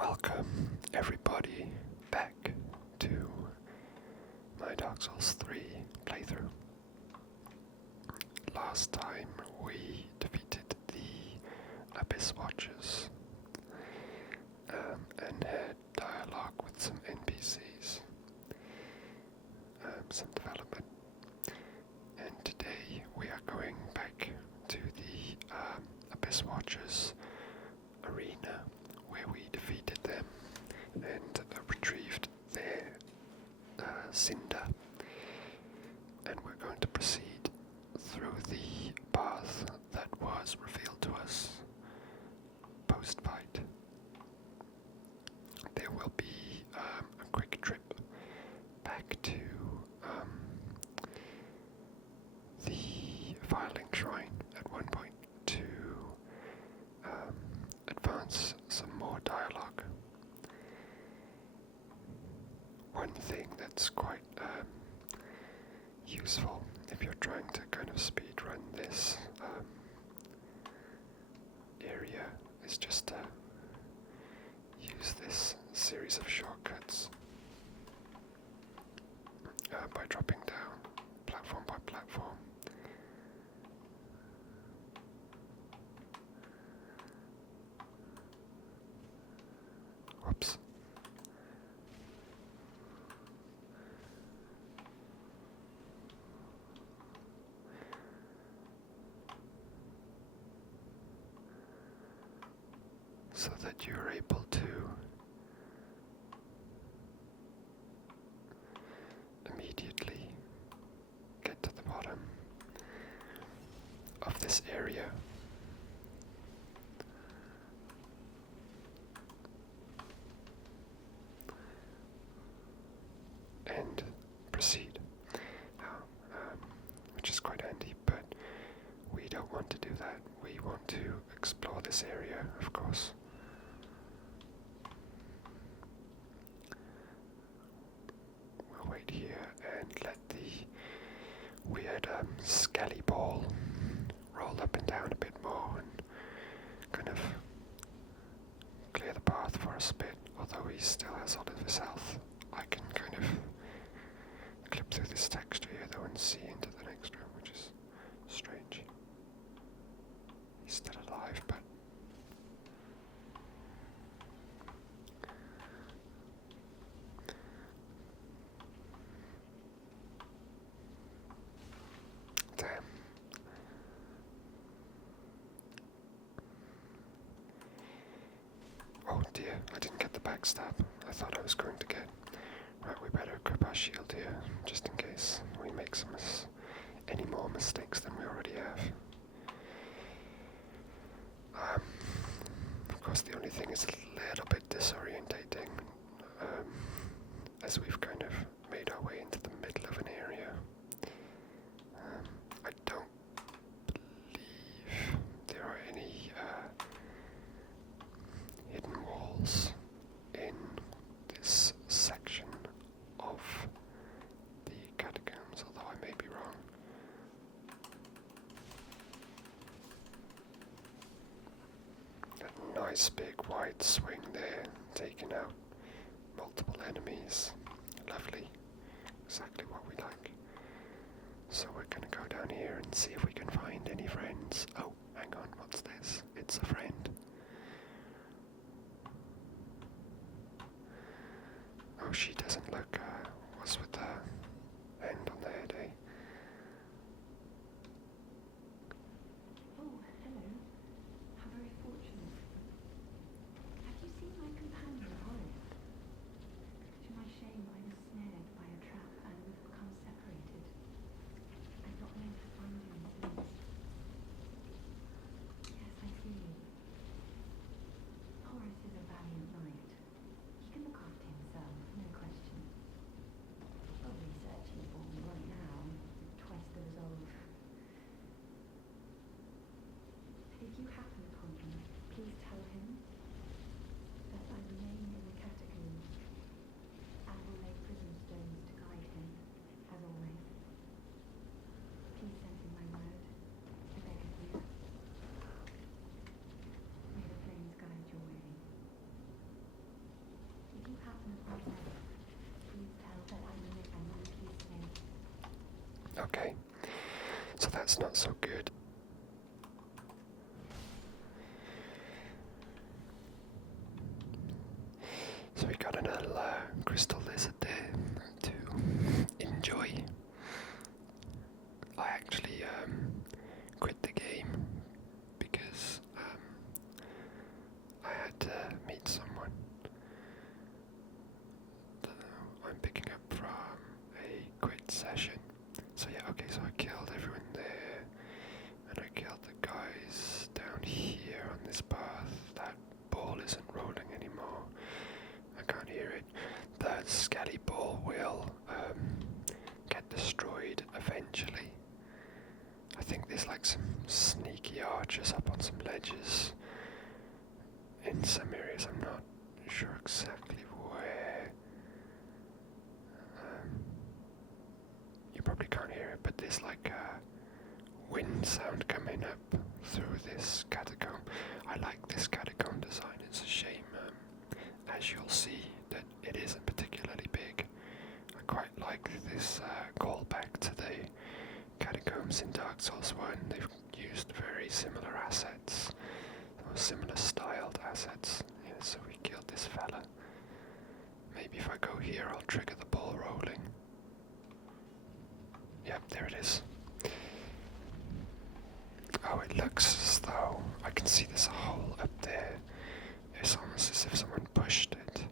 Welcome, everybody, back to my Dark Souls 3 playthrough. Last time we defeated the Abyss Watchers and had dialogue with some NPCs, some development. And today we are going back to the Abyss Watchers arena where we defeated them and retrieved their cinder. And we're going to proceed through the path that was revealed to us post-fight. There will be a quick trip back to the Firelink Shrine at one point to advance some more dialogue. One thing that's quite useful if you're trying to kind of speed run this area is just to use this series of shortcuts by dropping down platform by platform. Whoops. So that you're able to immediately get to the bottom of this area. And proceed, which is quite handy, but we don't want to do that. We want to explore this area, of course. We'll wait here and let the weird skelly ball roll up and down a bit more and kind of clear the path for us a bit, although he still has all of his health. I can kind of clip through this texture here though and see into the next room, which is strange. He's still alive, but damn. Oh dear, I didn't get the backstab. I thought I was going to get. Right, we better equip our shield here, just in case we make any more mistakes than we already have. Of course, the only thing is a little bit disorientating, as we've kind of made our way into the middle of an area. I don't believe there are any hidden walls in this section of the catacombs, although I may be wrong. A nice big wide swing there, taking out multiple enemies. Lovely. Exactly what we like. So we're gonna go down here and see if we can find any friends. Oh, hang on, what's this? It's a friend. Oh, she doesn't look, what's with the hand on the head, eh? Oh, hello. How very fortunate. Have you seen my companion, Horace? To my shame, I was snared by a trap and we've become separated. I've not been able to find him since. Yes, I see. Horace is a valiant knight. He can look after himself, no question. Okay, so that's not so good. So we got another crystal lizard there to enjoy. I actually quit the game because I had to meet someone that I'm picking up from a quit session. So yeah, okay, so I killed everyone there, and I killed the guys down here on this path. That ball isn't rolling anymore. I can't hear it. The skelly ball will get destroyed eventually. I think there's like some sneaky archers up on some ledges in some areas. I'm not sure exactly where. You probably can't hear it, but there's like a wind sound coming up through this catacomb. I like this catacomb design. It's a shame, as you'll see, that it isn't particularly big. I quite like this callback to the catacombs in Dark Souls 1. They've used very similar assets, or similar styled assets. Yeah, so we killed this fella. Maybe if I go here I'll trigger the ball rolling. Yep, there it is. Oh, it looks as though I can see there's a hole up there. It's almost as if someone pushed it.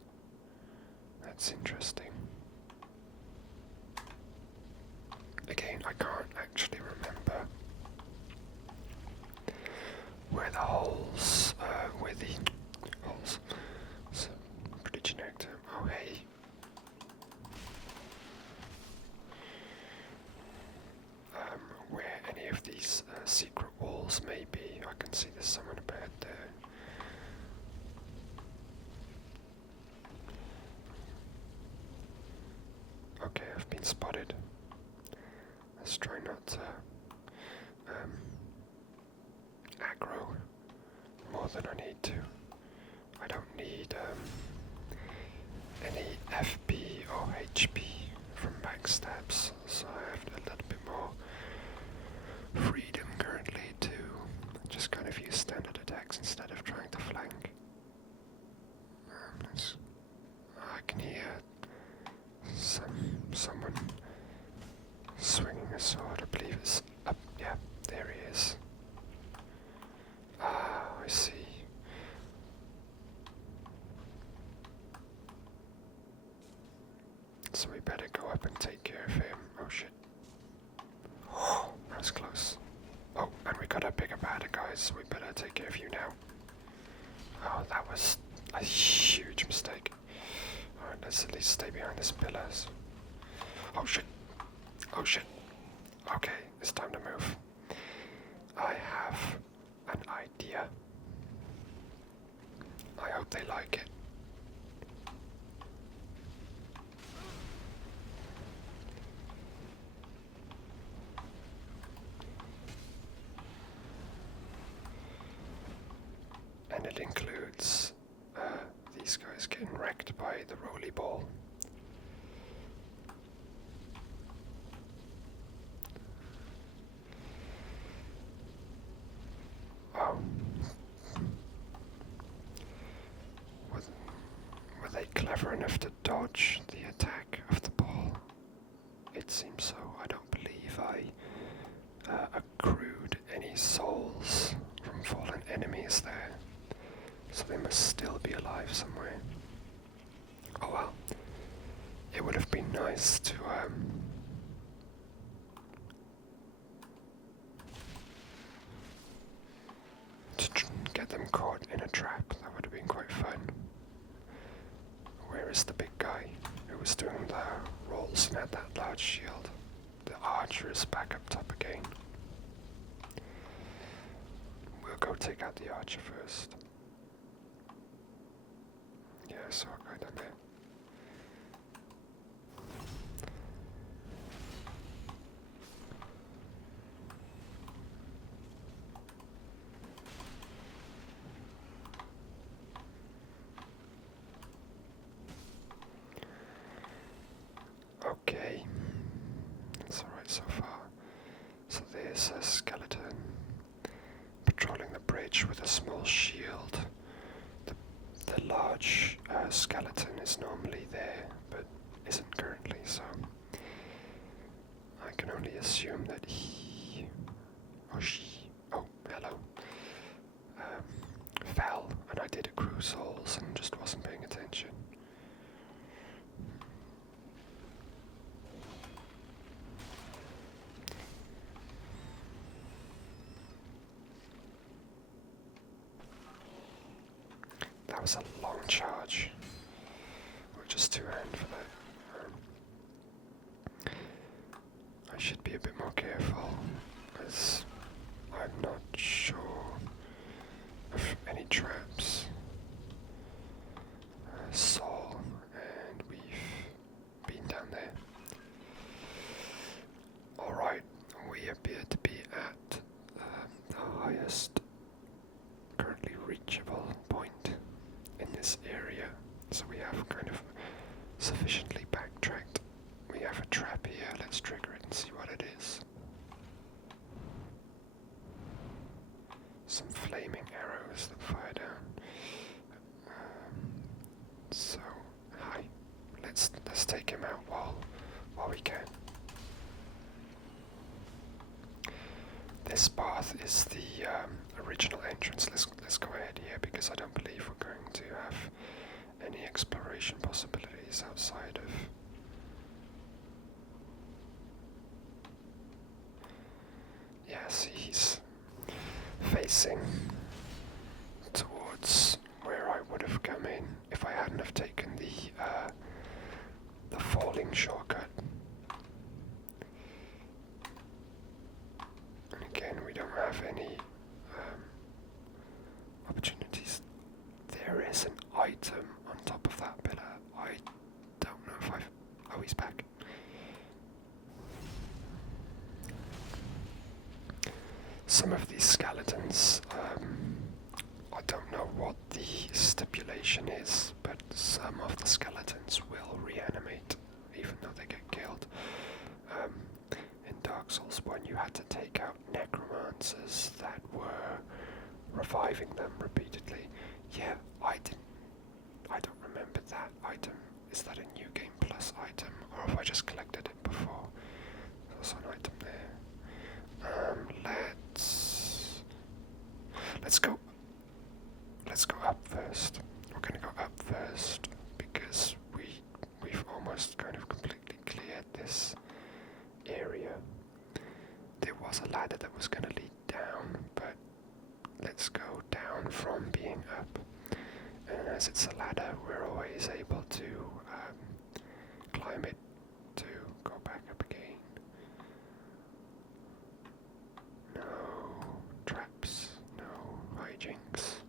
That's interesting. Again, I can't actually remember where the holes, so, pretty generic term. Oh, hey. Where any of these secret walls may be. I can see there's someone up ahead there. Okay, I've been spotted. Let's try not to aggro more than I need to. I don't need any FP or HP from backstabs, so I have a little bit more freedom currently to just kind of use standard attacks instead of trying to flank. I can hear someone swinging a sword. I believe it's up. Yeah, there he is. Ah, I see. So we better go up and take care of him. Oh shit. Oh, that was close. Oh, and we got a bigger badder, guys. We better take care of you now. Oh, that was a huge mistake. Alright, let's at least stay behind these pillars. Oh shit. Oh shit. Okay, it's time to move. I have an idea. I hope they like it. And it includes these guys getting wrecked by the roly ball. Oh. Were they clever enough to dodge the attack of the ball? It seems so. I don't believe I accrued any souls from fallen enemies there. So they must still be alive somewhere. Oh well. It would have been nice to get them caught in a trap. That would have been quite fun. Where is the big guy who was doing the rolls and had that large shield? The archer is back up top again. We'll go take out the archer first. Yeah, I saw a guy down there. Okay, that's alright so far. is a skeleton patrolling the bridge with a small shield. The large skeleton is normally there, but isn't currently, so I can only assume that he or she, oh, hello, fell, and I did accrue souls and just wasn't paying attention. That was a long charge. Or just 2 hand for that. I should be a bit more careful, as I'm not sure of any traps. Saul, and we've been down there. Alright, we appear to be at the highest currently reachable point in this area, so we have kind of sufficiently backtracked. We have a trap here, let's trigger it and see what it is. Some flaming arrows that fire down. So, hi, let's take him out while we can. This path is the original entrance. Let's go ahead here because I don't believe we're going to have any exploration possibilities outside of. Yeah, see, he's facing towards where I would have come in if I hadn't have taken the falling shortcut. And again, we don't have any opportunities. There is an item on top of that pillar. I don't know if I've. Oh, he's back. Some of these skeletons, I don't know what the stipulation is, but some of the skeletons will reanimate, even though they get killed. In Dark Souls 1, you had to take out necromancers that were reviving them repeatedly. Yeah, I don't remember that item. Is that a new game plus item, or have I just collected it before? There's an item there. Let's go up first. We're gonna go up first because we've almost kind of completely cleared this area. There was a ladder that was gonna lead down, but let's go down from being up. And as it's a ladder, we're always able to climb it to go back up again. No traps, no hijinks.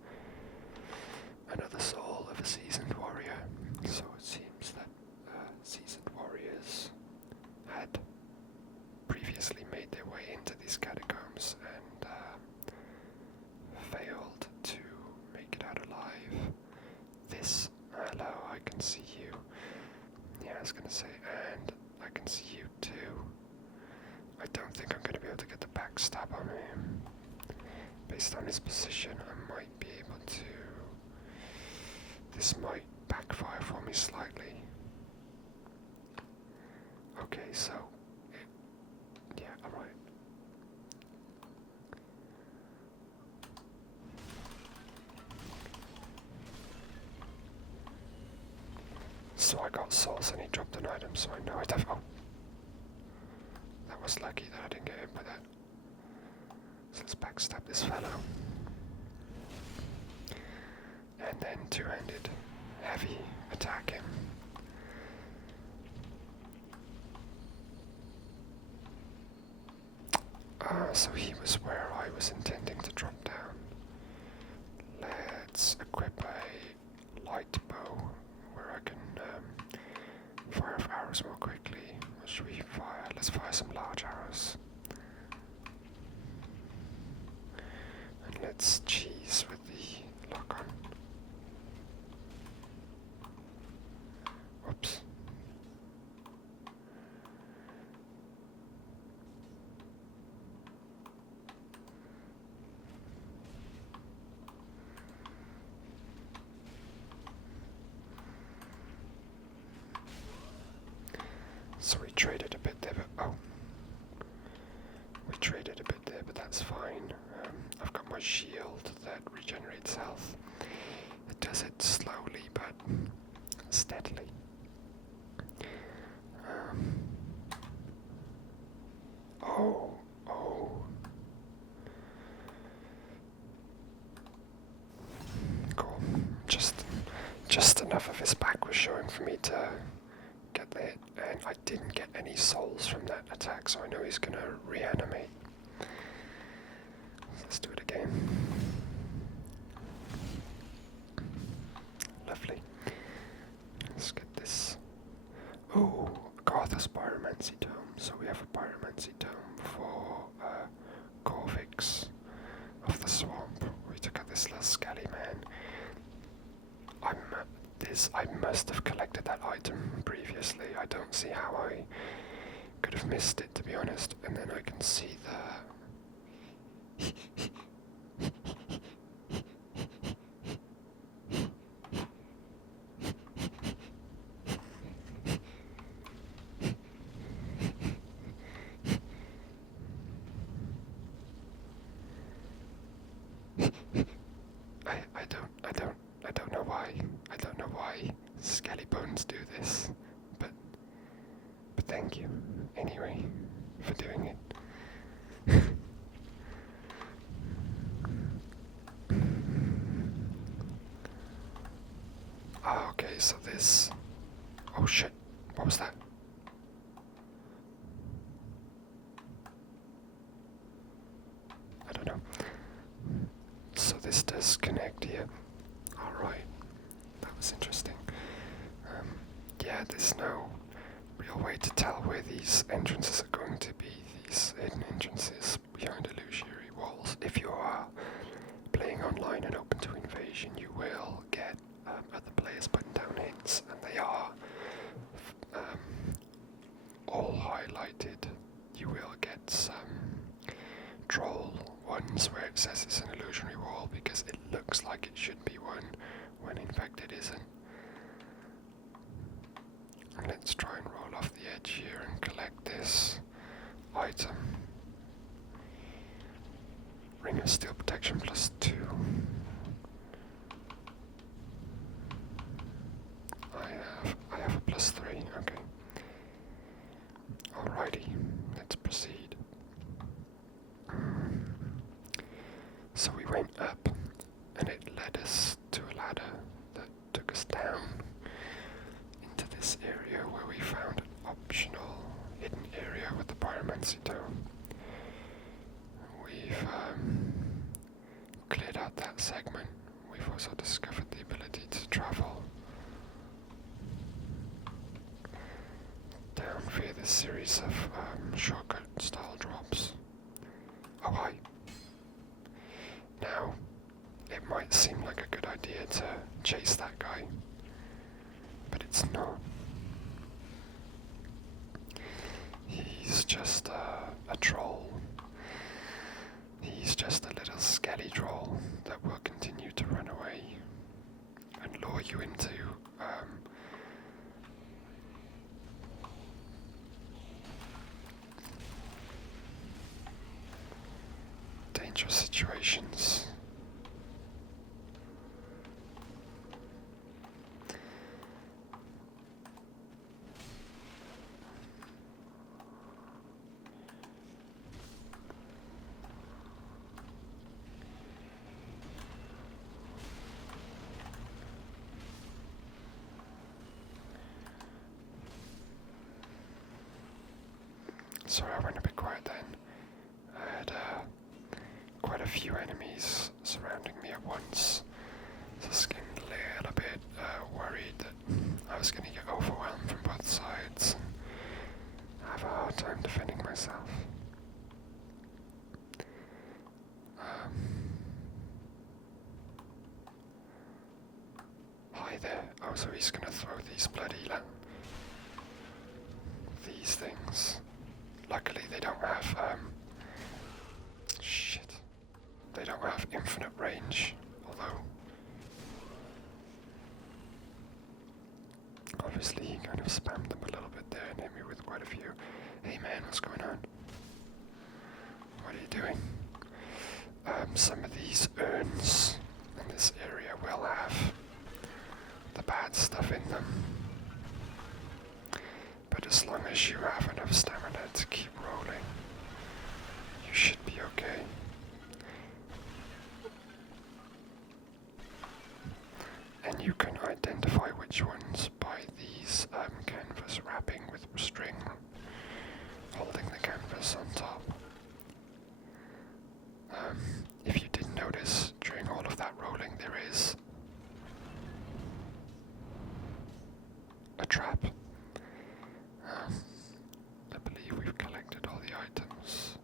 Another soul of a seasoned warrior. So it seems that seasoned warriors had previously made their way into these catacombs and failed to make it out alive. This, hello, I can see you. Yeah, I was gonna say, and I can see you too. I don't think I'm gonna be able to get the backstab on him. Based on his position, I might be able to. This might backfire for me slightly. Okay, so. Yeah, alright. So I got souls and he dropped an item, so I know I'd have. Oh. That was lucky that I didn't get hit by that. So let's backstab this fellow. And then two-handed heavy attack him. So he was where I was intending to drop down. Let's equip a light bow where I can fire off arrows more quickly. What should we fire? Let's fire some large arrows. And let's cheese with the lock on. Whoops. So we traded a bit there, but oh. We traded a bit there, but that's fine. I've got my shield that regenerates health. It does it slowly, but steadily. Oh. Cool. Just enough of his back was showing for me to get the hit, and I didn't get any souls from that attack, so I know he's gonna reanimate. Let's do it again. Lovely. Let's get this. Oh, Garthas Pyromancy Tome. So we have a Pyromancy Tome for Corvix of the Swamp. We took out this little skelly man. I must have collected that item previously. I don't see how I could have missed it, to be honest. And then I can see the I don't know why. I don't know why Skelly Bones do this, but thank you anyway for doing it. Ah, okay, so this. Oh shit! What was that? I don't know. So this does connect here. Alright, that was interesting. Yeah, there's no real way to tell where these entrances are going to be, these hidden entrances behind illusory walls. If you are playing online and open to invasion, you will get other players putting down hints, and they are all highlighted. You will get some troll ones where it says it's an illusionary wall because it looks like it should be one when in fact it isn't. And let's try and roll off the edge here and collect this item. Ring of Steel Protection +2. I have a +3, okay. Alrighty, let's proceed. So we went up, and it led us to a ladder that took us down into this area where we found an optional hidden area with the Pyromancy Tome. We've cleared out that segment. We've also discovered the ability to travel down via this series of shortcut style drops. Oh hi. Now, it might seem like a good idea to chase that guy, but it's not. He's just a troll. He's just a little skelly troll that will continue to run away and lure you into dangerous situations. Sorry, I went a bit quiet then. I had quite a few enemies surrounding me at once. So I was getting a little bit worried that I was going to get overwhelmed from both sides and have a hard time defending myself. Hi there. Oh, so he's going to throw these bloody these things. Luckily they don't have shit. They don't have infinite range, although obviously he kind of spammed them a little bit there and hit me with quite a doing. Some of these urns in this area will have the bad stuff in them. But as long as you have enough stamina to keep rolling, you should be okay. And you can identify which ones by these canvas wrapping with string holding the canvas on top. If you didn't notice, during all of that rolling there is a trap. I believe we've collected all the items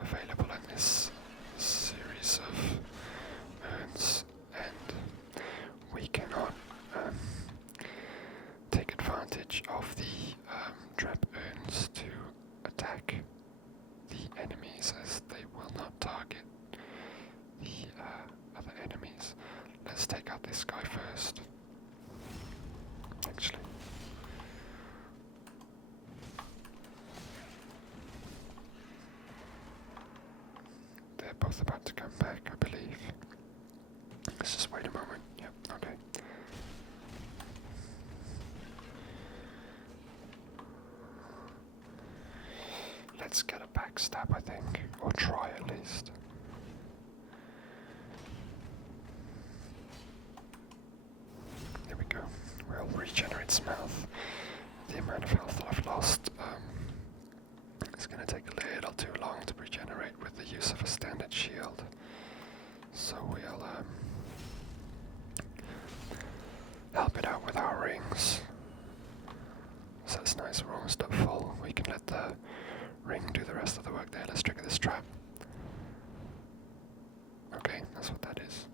available in this series of urns, and we cannot take advantage of the trap urns to attack the enemies, as they will not target the other enemies. Let's take out this guy first. Actually, they're both about to come back, I believe. Let's just wait a moment. Yep, okay. Let's get a backstab, I think, or try at least. There we go. We'll regenerate some health. The amount of health that I've lost is going to take a little too long to regenerate with the use of a standard shield. So we'll help it out with our rings. So that's nice, we're almost up full. We can let the ring do the rest of the work there. Let's trigger this trap. Okay, that's what that is.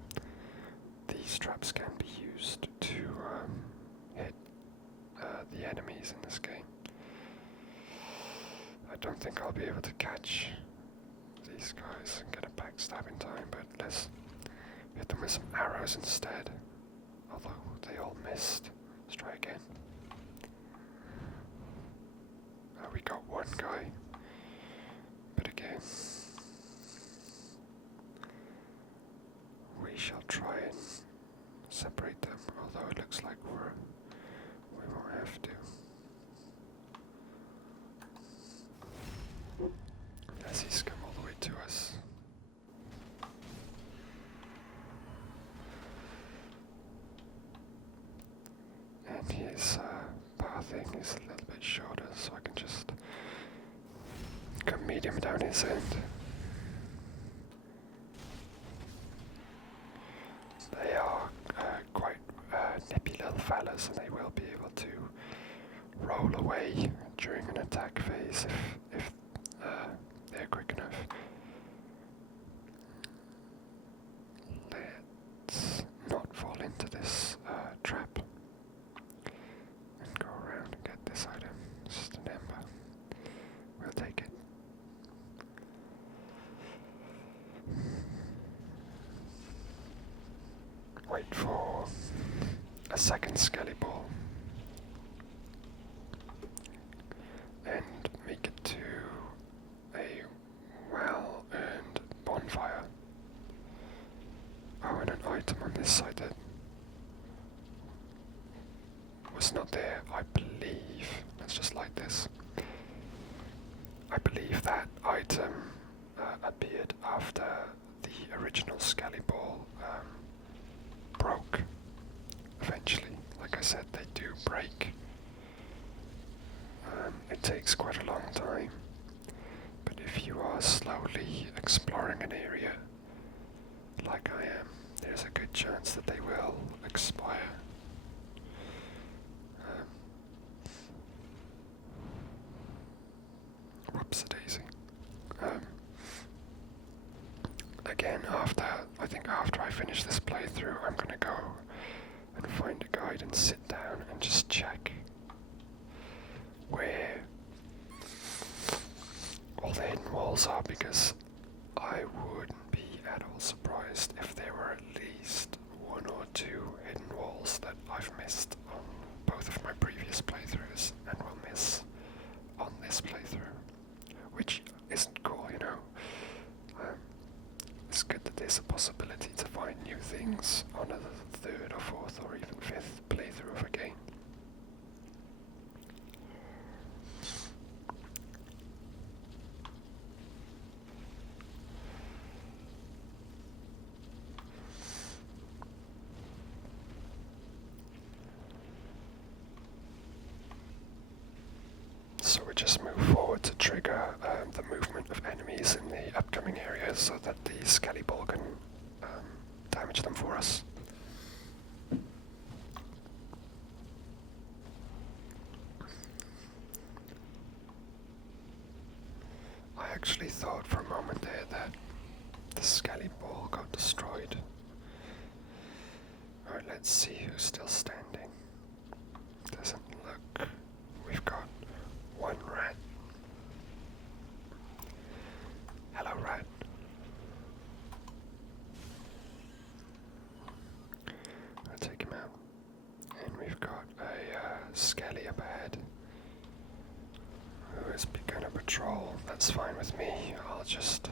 These traps can be used to hit the enemies in this game. I don't think I'll be able to catch these guys and get a backstab in time, but let's hit them with some arrows instead. Although they all missed. Let's try again. We got one guy, but again, we shall try and separate them, although it looks like we won't have to. As he's come all the way to us. And his pathing is a little bit shorter, so I can just go medium down his end. They are quite nippy little fellas, and they will be able to roll away during an attack phase if they're quick enough. Let's not fall into this trap and go around and get this item. Just an ember. We'll take it. Wait for a second skelly ball and make it to a well-earned bonfire. Oh, and an item on this side that was not there, I believe. Let's just light this. I believe that item appeared after the original skelly ball broke eventually. Like I said, they do break. It takes quite a long time, but if you are slowly exploring an area like I am, there's a good chance that they will expire. Whoops-a-daisy. Again, after I finish this playthrough, I'm gonna go and find a guide and sit down and just check where all the hidden walls are, because I wouldn't be at all surprised if there were at least one or two hidden walls that I've missed on both of my previous playthroughs and will miss on this playthrough, which isn't cool, you know. good that there's a possibility to find new things on a third or fourth or even fifth playthrough of a game. So we just move forward to trigger the movement of enemies in the upcoming areas so that the Skelly Ball can damage them for us. I actually thought for a moment there that the Skelly Ball got destroyed. Alright, let's see who's still standing. Doesn't look... We've got one rat. Hello, rat. I'll take him out. And we've got a Skelly up ahead who has begun a patrol. That's fine with me. I'll just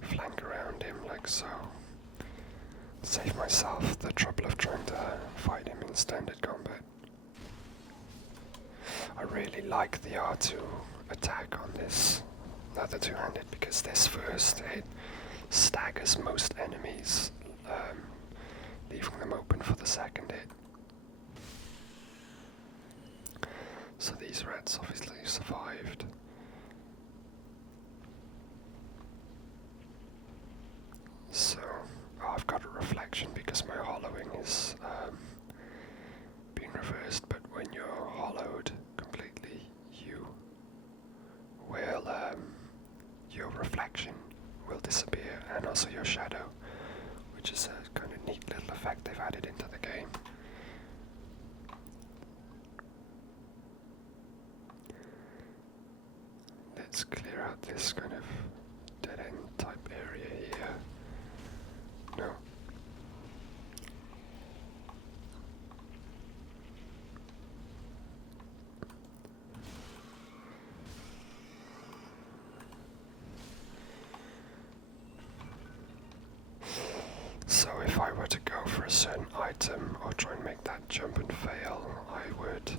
flank around him like so. Save myself the trouble of trying to fight him in standard combat. I really like the R2 attack on this leather two-handed because this first hit staggers most enemies, leaving them open for the second hit. So these rats obviously survived. So I've got a reflection because my hollowing is being reversed, but when you're hollowed completely, your reflection will disappear, and also your shadow, which is a kind of neat little effect they've added into the game. Let's clear out this kind of dead-end type area here. No. So if I were to go for a certain item or try and make that jump and fail, I would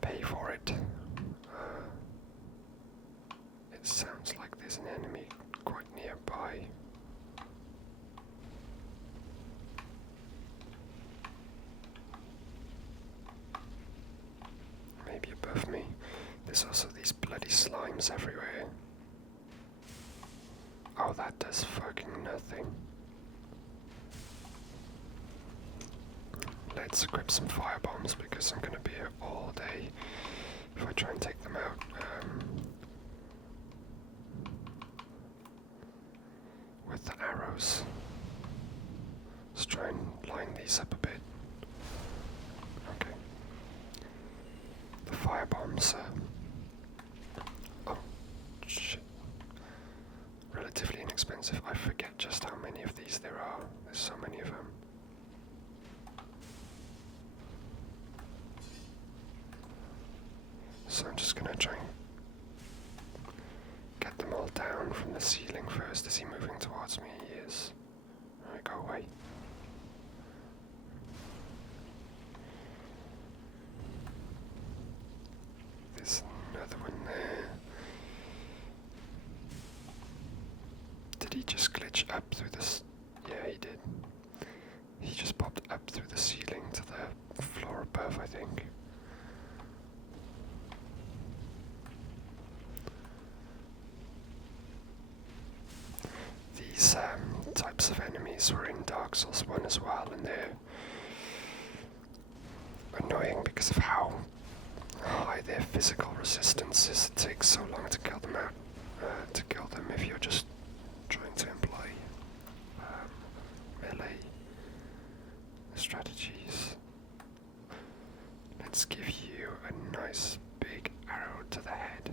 pay for it. It sounds like there's an enemy quite nearby. Maybe above me. There's also these bloody slimes everywhere. Oh, that does fucking nothing. Let's equip some firebombs because I'm gonna be here all day if I try and take them out. With the arrows. Let's try and line these up a bit. Okay. The firebombs oh, shit. Relatively inexpensive. I forget just how many of these there are. There's so many of them. So I'm just gonna try and get them all down from the ceiling first. Is he moving towards me? He is. Alright, go away. There's another one there. Did he just glitch up through this? Yeah, he did. He just popped up through the ceiling to the floor above, I think. These types of enemies were in Dark Souls 1 as well, and they're annoying because of how high their physical resistance is. It takes so long to kill them if you're just trying to employ melee strategies. Let's give you a nice big arrow to the head.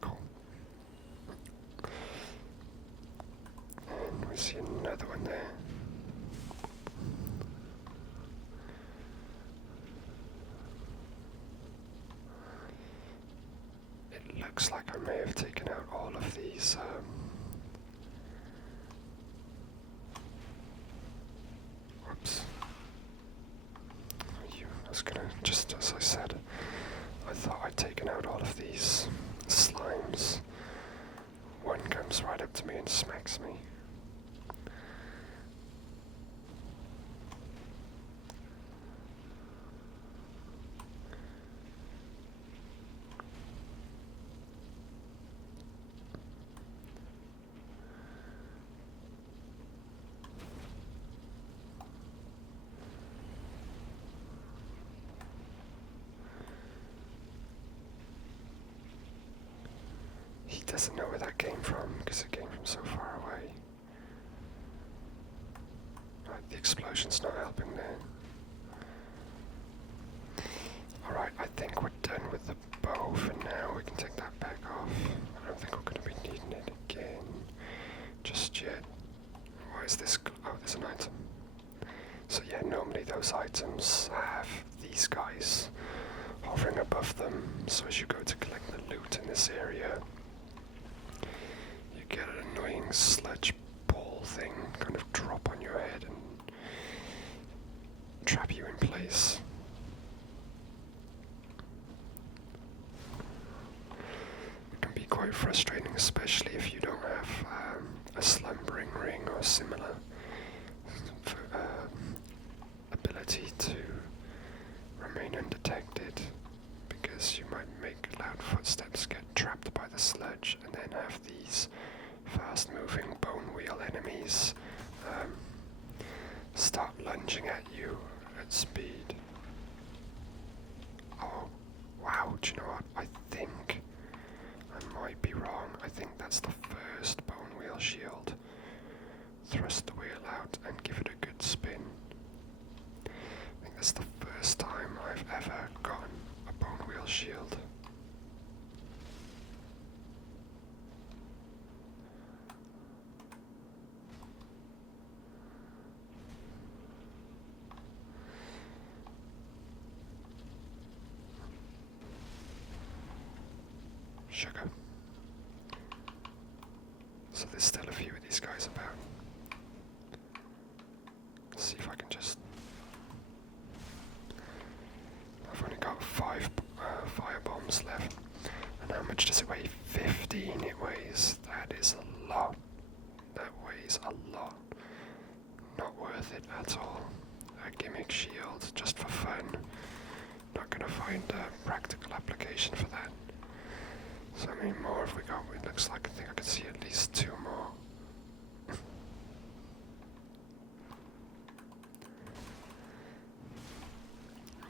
Cool. And we see another another one there. It looks like I may have taken out all of these. Whoops. I was gonna, just as I said, I thought I'd taken out all of these slimes. One comes right up to me and smacks me. He doesn't know where that came from because it came from so far away. Right, the explosion's not helping there. Alright, I think we're done with the bow for now. We can take that back off. I don't think we're going to be needing it again just yet. Why is this? Oh, there's an item. So yeah, normally those items have these guys hovering above them. So as you go to collect the loot in this area, you get an annoying sledge ball thing kind of drop on your head and trap you in place. It can be quite frustrating, especially if you don't have a slumbering ring or similar ability to remain undetected, because you might make loud footsteps, get trapped by the sludge, and then have these fast-moving bone wheel enemies start lunging at you at speed. Oh, wow, do you know what? I think I might be wrong. I think that's the first bone wheel shield. Thrust the wheel out and give it a good spin. I think that's the first time I've ever gotten a bone wheel shield. Sugar. So there's still a few of these guys about. Let's see if I can just... I've only got 5 fire bombs left. And how much does it weigh? 15 it weighs. That is a lot. That weighs a lot. Not worth it at all. A gimmick shield just for fun. Not gonna find a practical application for that. So how many more have we got? It looks like I think I can see at least 2 more.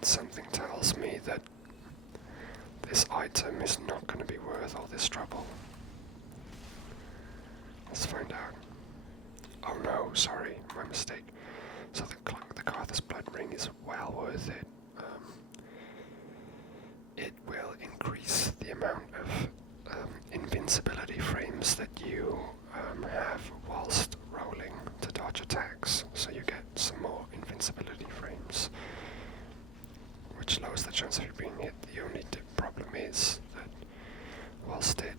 Something tells me that this item is not going to be worth all this trouble. Let's find out. Oh no, sorry, my mistake. So the Carthus Blood Ring is well worth it. It will increase the amount of invincibility frames that you have whilst rolling to dodge attacks, so you get some more invincibility frames, which lowers the chance of you being hit. The only problem is that whilst it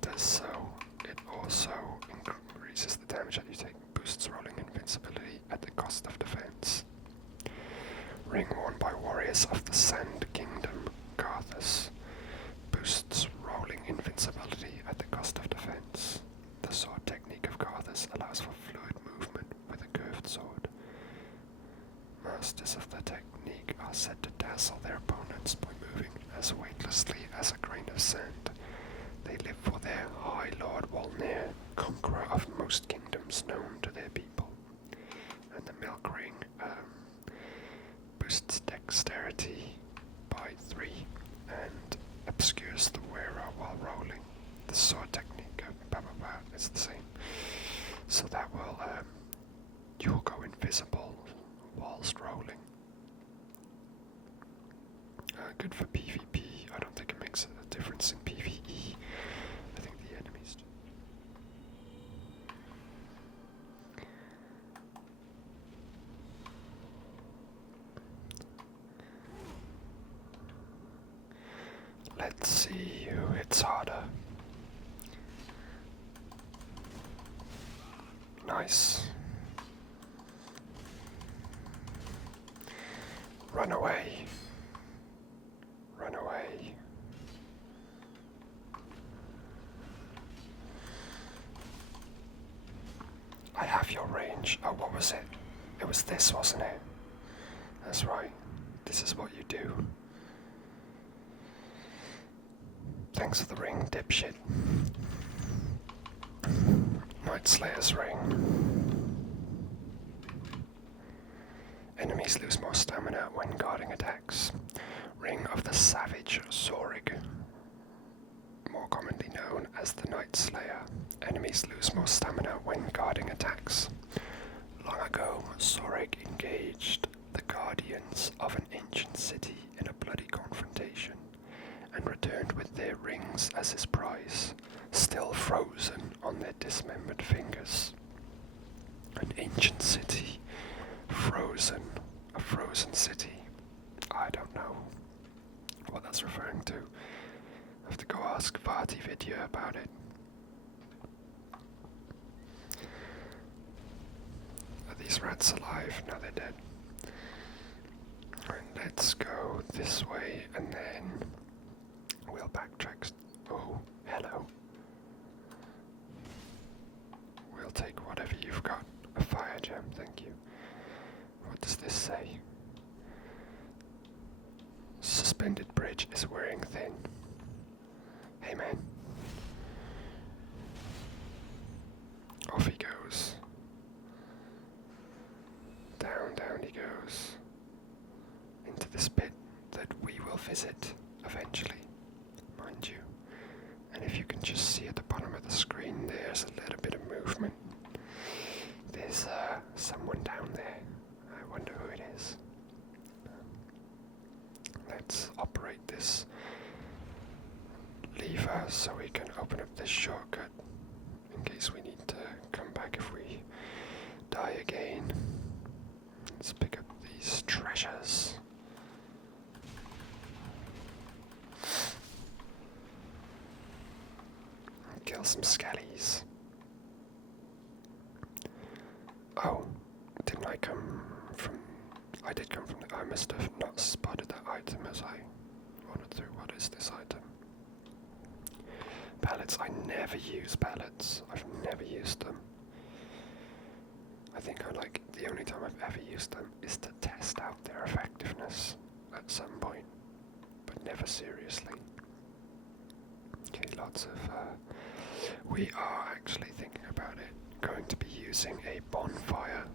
does so, it also increases the damage that you take, boosts rolling invincibility at the cost of defense. Ring worn by warriors of the Sand Kingdom, Carthus, boosts rolling invincibility at the cost of defense. The sword technique of Carthus allows for fluid movement with a curved sword. Masters of the technique are said to dazzle their opponents by moving as weightlessly as a grain of sand. They live for their High Lord Wolnir, conqueror of most kingdoms known to their people. And the milk ring boosts dexterity by 3 and obscures the wearer while rolling. The sword technique of blah blah blah is the same. So that will you'll go invisible whilst rolling. Good for PvP. I don't think it makes a difference in PvE. I think the enemies do. Let's see who hits harder. Nice. Run away. Run away. I have your range. Oh, what was it? It was this, wasn't it? That's right. This is what you do. Thanks for the ring, dipshit. Night Slayer's ring. Enemies lose more stamina when guarding attacks. Ring of the Savage Zorig. More commonly known as the Night Slayer. Enemies lose more stamina when guarding attacks. Long ago, Zorig engaged the guardians of an ancient city in a bloody confrontation, and returned with their rings as his prize, still frozen on their dismembered fingers. An ancient city, frozen, a frozen city. I don't know what that's referring to. I have to go ask Vati Vidya about it. Are these rats alive? No, they're dead. Right, let's go this way and then we'll backtrack. Oh, hello. We'll take whatever you've got. A fire gem, thank you. What does this say? Suspended bridge is wearing thin. Hey man. Off he goes. Down, down he goes. Into this pit that we will visit eventually, mind you. And if you can just see at the bottom of the screen, there's a little bit of movement. There's someone down there. I wonder who it is. Let's operate this lever so we can open up this shortcut in case we need to come back if we die again. Let's pick up these treasures. Kill some skellies. Oh, didn't I come from... I did come from the... I must have not spotted that item as I wanted to. What is this item? Pellets. I never use pellets. I've never used them. I think the only time I've ever used them is to test out their effectiveness at some point, but never seriously. Okay, lots of... we are actually thinking about it. Going to be using a bonfire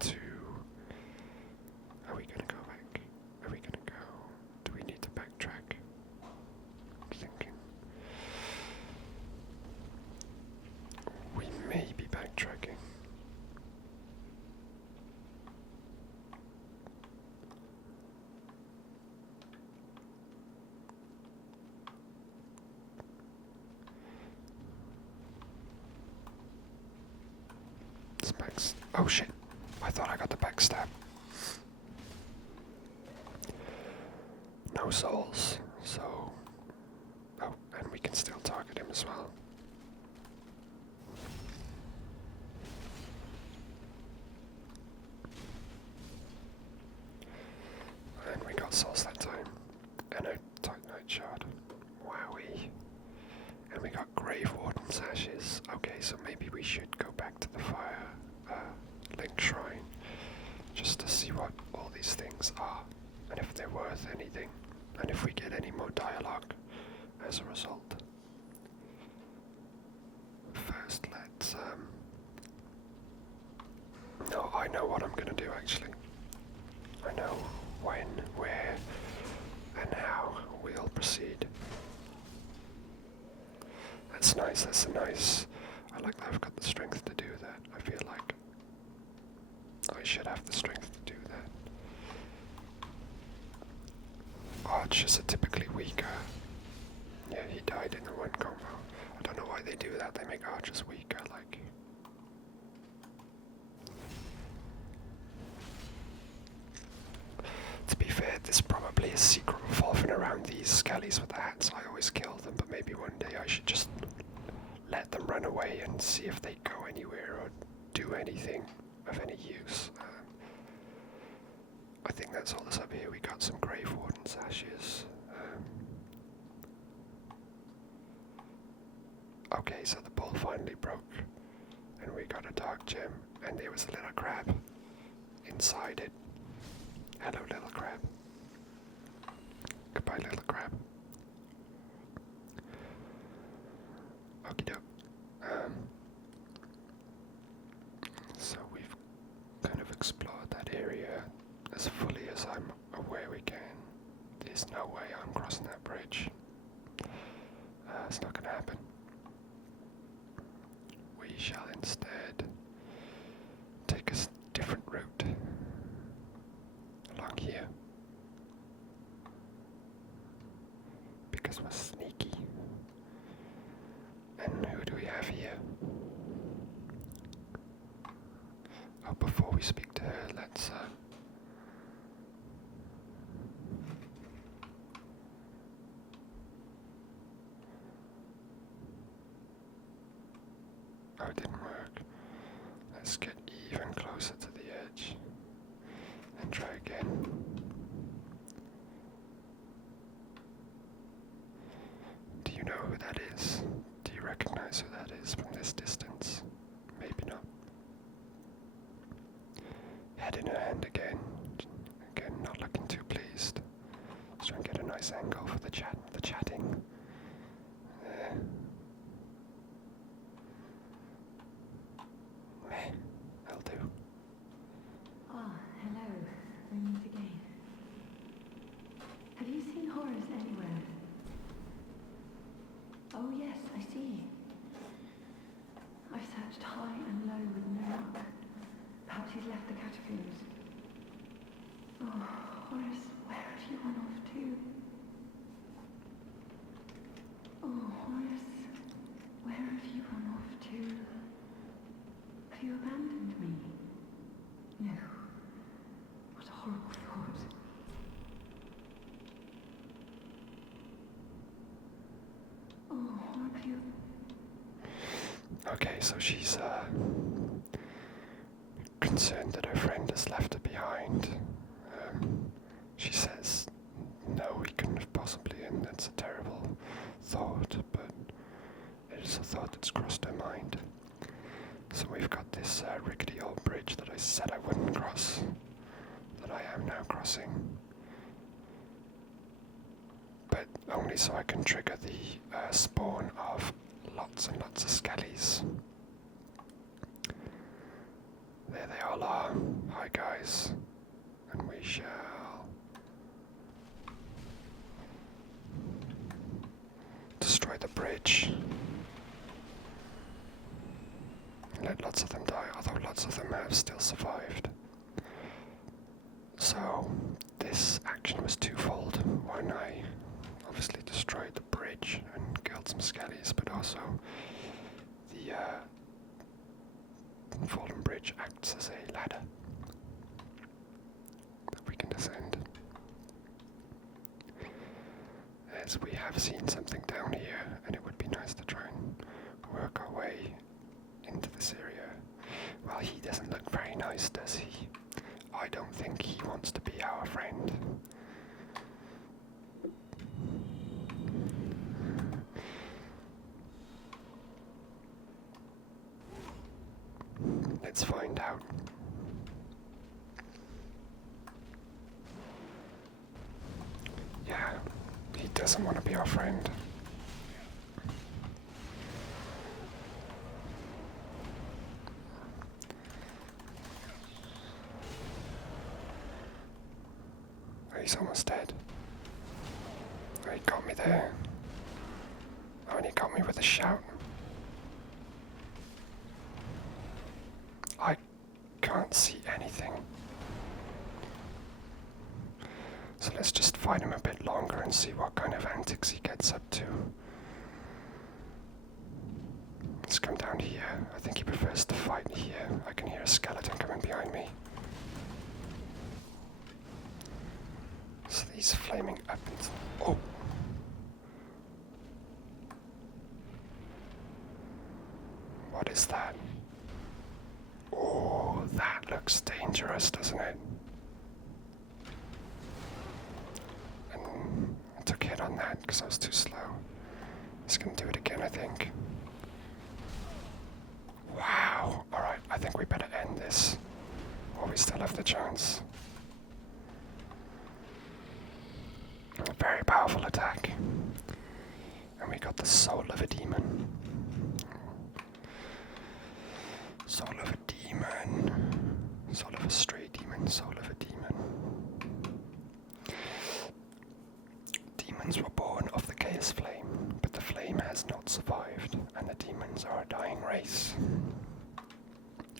to... Are we gonna go back? Are we gonna go... Do we need to backtrack? I'm thinking... We may be backtracking. Oh shit, I thought I got the backstab. No souls, so... Oh, and we can still target him as well. And we got souls that time. And a Titanite shard. Wowee. And we got Grave Warden's ashes. Okay, so maybe we should go back to the fire link shrine just to see what all these things are and if they're worth anything and if we get any more dialogue as a result. First let's no, I know what I'm gonna do actually. I know when, where and how we'll proceed. That's nice, that's a nice... I like that I've got the strength to do that. I feel like I should have the strength to do that. Archers are typically weaker. Yeah, he died in the one combo. I don't know why they do that. They make archers weaker, like... To be fair, there's probably a secret revolving around around these skellies with the hats. I always kill them, but maybe one day I should just let them run away and see if they go anywhere or do anything of any use. I think that's all that's up here. We got some Grave Warden's ashes. Okay, so the bowl finally broke, and we got a dark gem, and there was a little crab inside it. Hello, little crab. Goodbye, little crab. Okie doke. So we've kind of explored that area as fully as I'm aware we can. There's no way I'm crossing that bridge. It's not going to happen. We shall instead take a different route along here. Because we're sneaky. And who do we have here? Oh, before we speak to her, let's oh, it didn't work. Let's get even closer to the edge and try again. Do you know who that is? Do you recognize who that is from this distance? Maybe not. Head in her hand again. Again, not looking too pleased. Let's try and get a nice angle for the chatting. There. Meh, that'll do. Ah, hello. We meet again. Have you seen Horace anywhere? Oh yes, I see. I've searched high and low with no luck. Perhaps he's left the catacombs. Oh, Horace, where have you run off to? Oh, Horace, where have you run off to? Have you abandoned me? No. What a horrible thought. Oh, have you... Okay, so she's concerned that her friend has left her behind. She says, no, he couldn't have possibly, and that's a terrible thought, but it is a thought that's crossed her mind. So we've got this rickety old bridge that I said I wouldn't cross, that I am now crossing. But only so I can trigger the spawn of lots and lots of skellies. There they all are. Hi guys. And we shall destroy the bridge. Let lots of them die, although lots of them have still survived. So, this action was twofold. One, I obviously destroyed the bridge and killed some skellies, but also the fallen bridge acts as a ladder that we can descend. As we have seen something down here, and it would be nice to try and work our way into this area. Well, he doesn't look very nice, does he? I don't think he wants to be our friend. Let's find out. Yeah, he doesn't want to be our friend. He's almost dead. Oh, he got me there. Oh, and he got me with a shout. I can't see anything. So let's just fight him a bit longer and see what kind of antics he gets up to. Let's come down here. I think he prefers to fight here. I can hear a skeleton coming behind me. So these flaming weapons. Oh! What is that? Oh, that looks dangerous, doesn't it? And I took a hit on that because I was too slow. It's gonna do it again, I think. Wow! Alright, I think we better end this while we still have the chance. A very powerful attack. And we got the soul of a demon. Soul of a demon. Soul of a stray demon. Soul of a demon. Demons were born of the chaos flame, but the flame has not survived, and the demons are a dying race.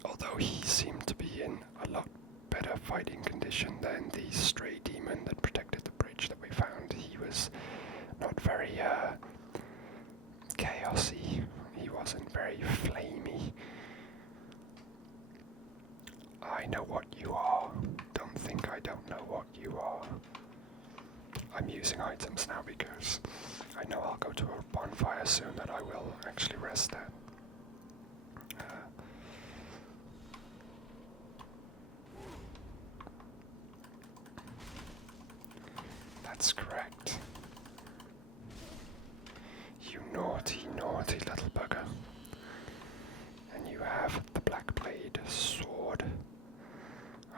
Although he seemed to be in a lot better fighting condition than the stray demon that protected the bridge that we found, he was not very chaosy. He wasn't very flamey. I know what you are. Don't think I don't know what you are. I'm using items now because I know I'll go to a bonfire soon that I will actually rest at. That's correct. You naughty, naughty little bugger. And you have the black blade sword.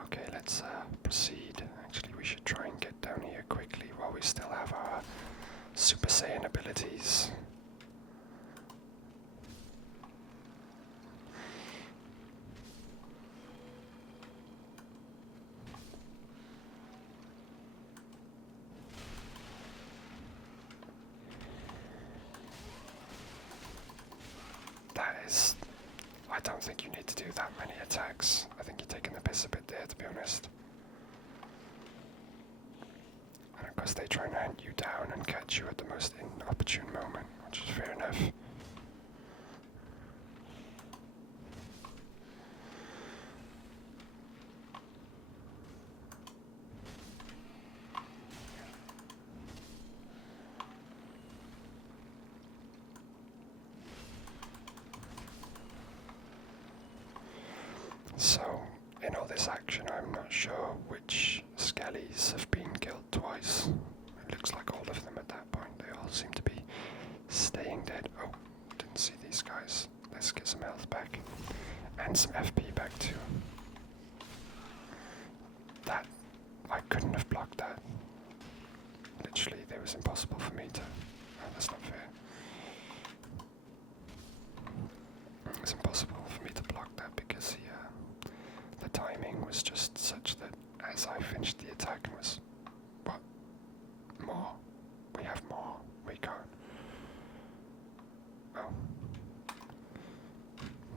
Okay, let's proceed. Actually, we should try and get down here quickly while we still have our Super Saiyan abilities. I don't think you need to do that many attacks. I think you're taking the piss a bit there, to be honest. And of course they try and hunt you down and catch you at the most inopportune moment, which is fair enough. So, in all this action, I'm not sure which Skellies have been killed twice. It looks like all of them at that point. They all seem to be staying dead. Oh, didn't see these guys. Let's get some health back. And some FP back too. That, I couldn't have blocked that. Literally, it was impossible for me to... Oh, that's not fair. It's impossible for me to block that because the timing was just such that as I finished the attack it was... What? More? We have more. We can't. Oh.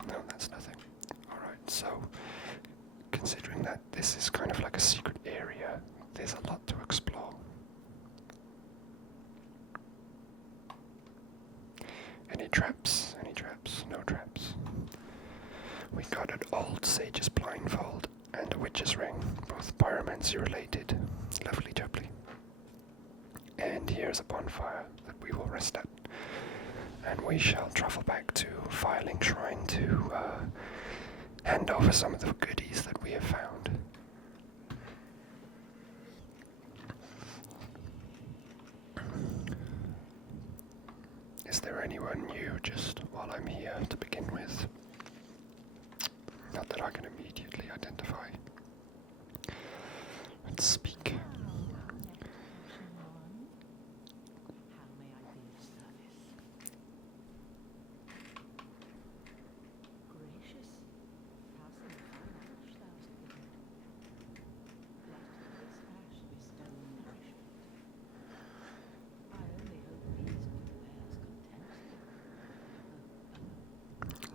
No, that's nothing. Alright, so considering that this is kind of like a secret area, there's a lot to explore. Any traps? Any traps? No traps. We got an old sage's blindfold and a witch's ring, both pyromancy related. Lovely jubbly. And here's a bonfire that we will rest at. And we shall travel back to Firelink Shrine to hand over some of the goodies that we have found. Is there anyone new just while I'm here to begin with? Not that I can immediately identify. Let's speak.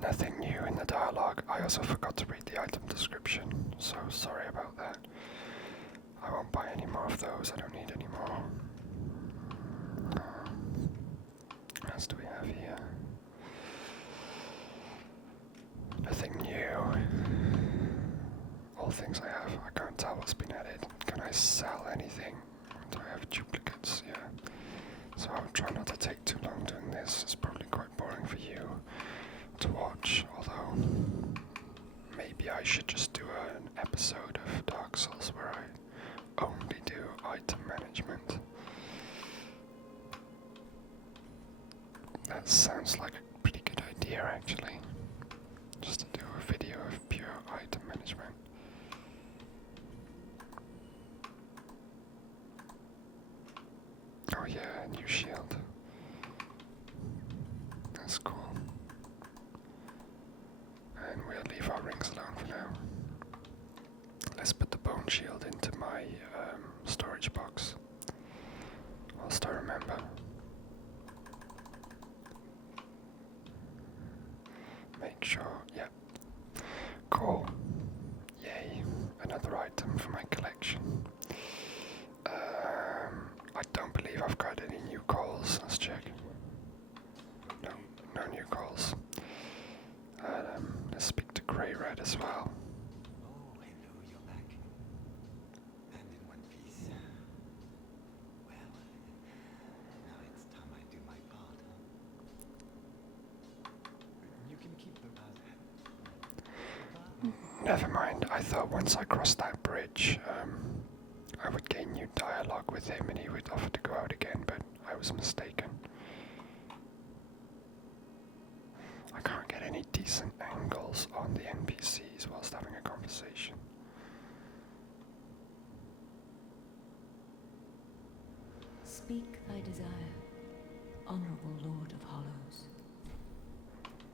Nothing new in the dialogue. I also forgot to read the item description, so sorry about that. I won't buy any more of those, I don't need any more. What else do we have here? Nothing new. All things I have, I can't tell what's been added. Can I sell anything? Do I duplicates, yeah. So I'll try not to take too long doing this. It's probably quite boring for you to watch, although maybe I should just do an episode of Dark Souls where I only do item management. That sounds like a pretty good idea, actually. Just to do a video of pure item management. Oh yeah, new shield. That's cool. And we'll leave our rings alone for now. Let's put the bone shield into my storage box. Whilst I remember. Make sure, yeah. Cool. Yay, another item for my collection. I don't believe I've got any new calls. Let's check. No, no new calls. Let's speak to Grey Red as well. Oh, hello, you're back. And in one piece. Well, now it's time I do my part, huh? You can keep the Never mind, I thought once I crossed that bridge, I would gain new dialogue with him and he would offer to go out again, but I was mistaken. I can't get any decent angles on the NPCs whilst having a conversation. Speak thy desire, honourable Lord of Hollows.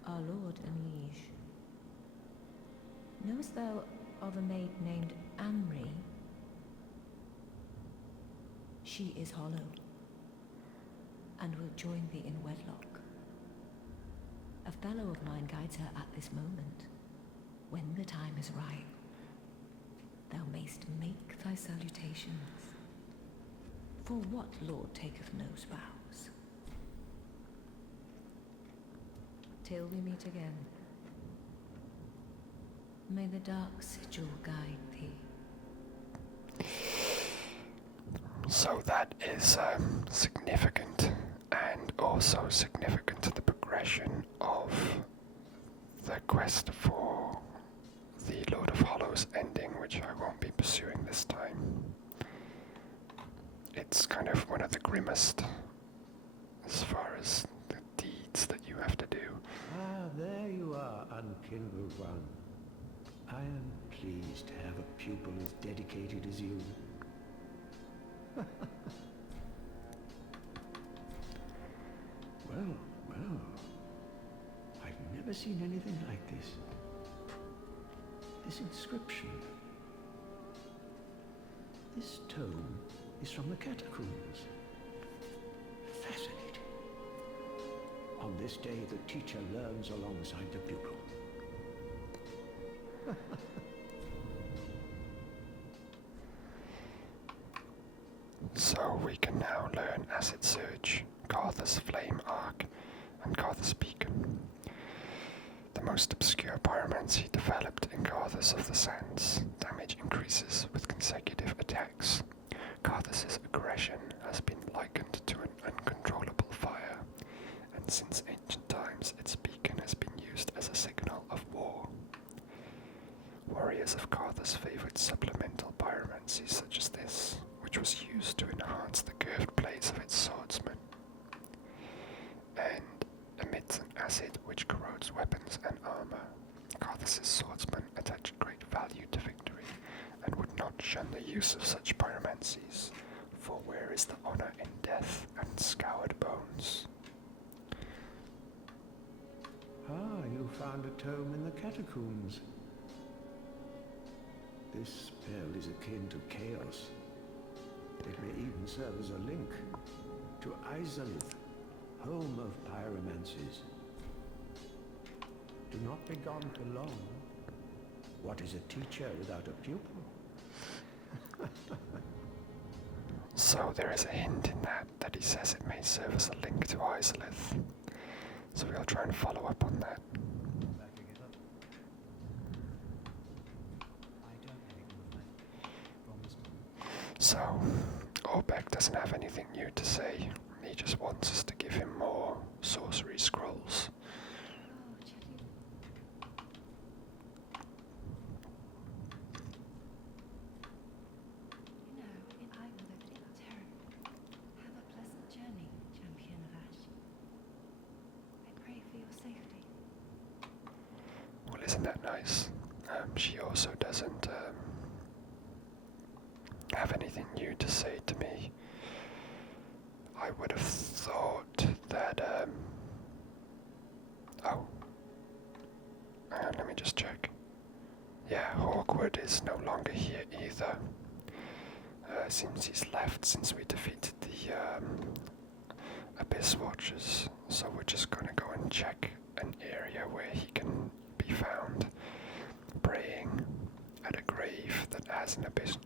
Our lord and liege. Knowest thou of a maid named Amri? She is hollow, and will join thee in wedlock. A fellow of mine guides her at this moment. When the time is ripe, thou mayst make thy salutations. For what lord taketh no spouse? Till we meet again, may the dark sigil guide thee. So that is significant, and also significant to the progression of the quest for the Lord of Hollows ending, which I won't be pursuing this time. It's kind of one of the grimmest as far as the deeds that you have to do. Ah, there you are, unkindled one. I am pleased to have a pupil as dedicated as you. Well, well. I've never seen anything like this. This inscription. This tome is from the catacombs. Fascinating. On this day, the teacher learns alongside the pupil. So we can now learn Acid Surge, Carthus Flame Arc, and Carthus Beacon. The most obscure pyromancy developed in Carthus of the Sands. Damage increases with consecutive attacks. Carthus's aggression has been likened to an uncontrollable fire, and since ancient times its beacon has been used as a signal of war. Warriors of Carthus favored supplemental pyromancy such as this, which was used to enhance the curved blades of its swordsmen, and emits an acid which corrodes weapons and armor. Carthus's swordsmen attached great value to victory, and would not shun the use of such pyromancies, for where is the honor in death and scoured bones? Ah, you found a tome in the catacombs. This spell is akin to chaos. It may even serve as a link to Izalith, home of pyromancies. Do not be gone for long. What is a teacher without a pupil? So there is a hint in that he says it may serve as a link to Izalith. So we'll try and follow up on that. So, Orbeck doesn't have anything new to say. He just wants us to give him more sorcery scrolls. Oh, Chetty. You know, I will live terrible. Have a pleasant journey, Champion of Ash. I pray for your safety. Well, isn't that nice? She also doesn't have anything new to say to me. I would have thought that, let me just check. Yeah, Hawkwood is no longer here either. Seems he's left since we defeated the Abyss Watchers. So we're just gonna go and check an area where he can be found praying at a grave that has an Abyss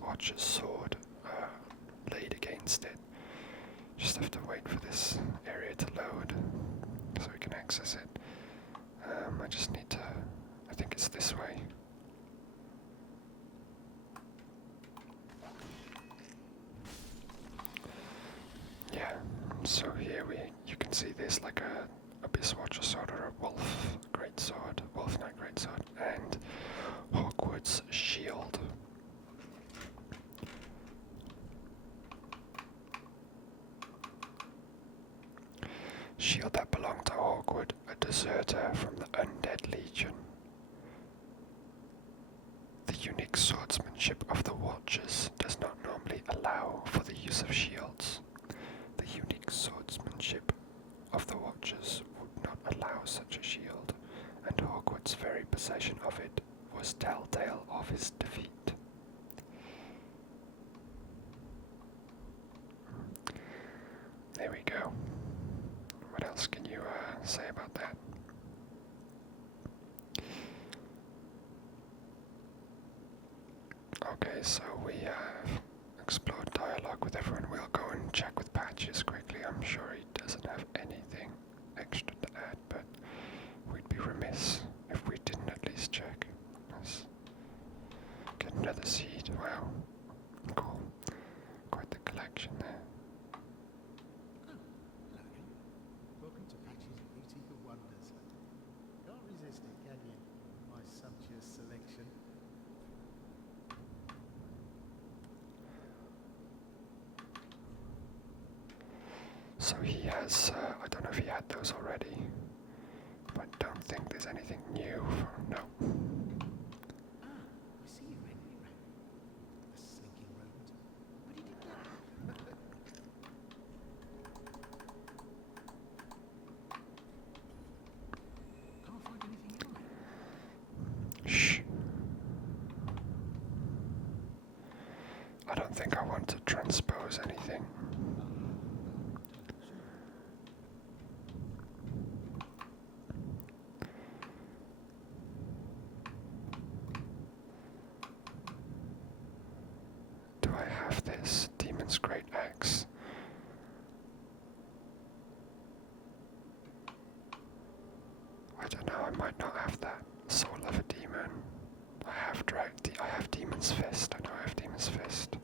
Watcher's sword laid against it. Just have to wait for this area to load so we can access it. I just need to... I think it's this way. Yeah, so here you can see there's like a Abyss Watcher sword or a Wolf Greatsword, Wolf Knight Greatsword, and Hawkwood's shield. Shield that belonged to Hawkwood, a deserter from the Undead Legion. The unique swordsmanship of the Watchers does not normally allow for the use of shields. The unique swordsmanship of the Watchers would not allow such a shield, and Hawkwood's very possession of it was telltale of his defeat. There we go. What else can you say about that? Okay, so we have explored dialogue with everyone. We'll go and check with Patches quickly. I'm sure he doesn't have anything extra to add, but we'd be remiss if we didn't at least check. Let's get another seed. Wow. Cool. Quite the collection there. Welcome to Patch's Boutique of Wonders. Can't resist it, can you? My sumptuous selection. So he has, I don't know if he had those already, but don't think there's anything new. No. Ah, I see you, Henry Rat. A slinking rodent. Where did it go? Can't find anything else. Shh. I don't think I want to transpose anything. Do I have this Demon's Great Axe? I don't know, I might not have that. Soul of a Demon. I have Demon's Fist. I know I have Demon's Fist.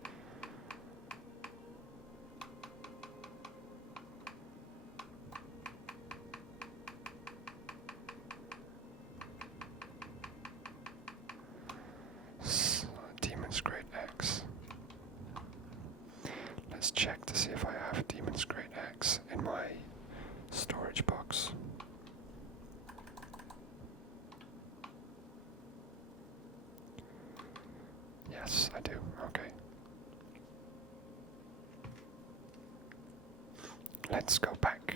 Demon's Great Axe. Let's check to see if I have Demon's Great Axe in my storage box. Yes, I do. Okay. Let's go back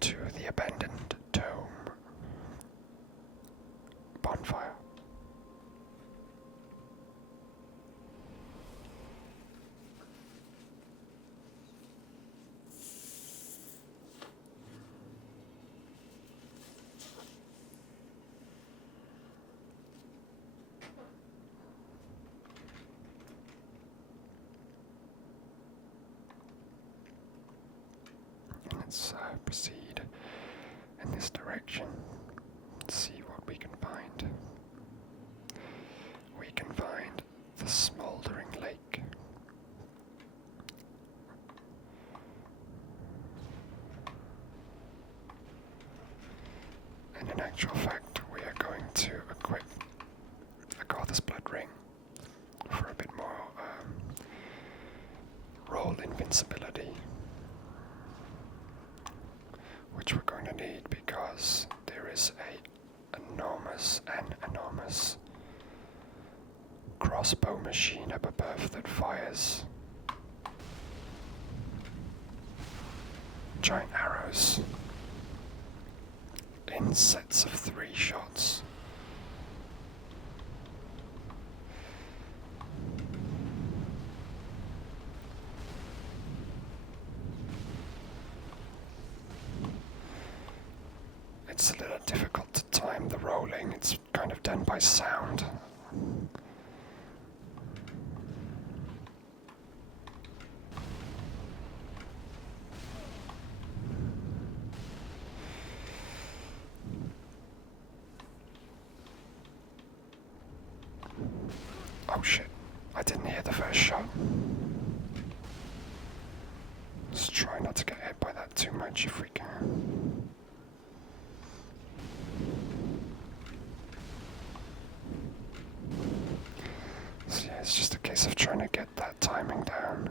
to the abandoned dome bonfire. Let's proceed in this direction and see what we can find. We we can find the smoldering lake. And in actual fact, we are going to equip a Goth's Blood Ring for a bit more roll invincibility, which we're going to need because there is an enormous crossbow machine up above that fires giant arrows in sets of 3 shots. It's a little difficult to time the rolling, it's kind of done by sound. Oh shit, I didn't hear the first shot. Let's try not to get hit by that too much if we can. So yeah, it's just a case of trying to get that timing down.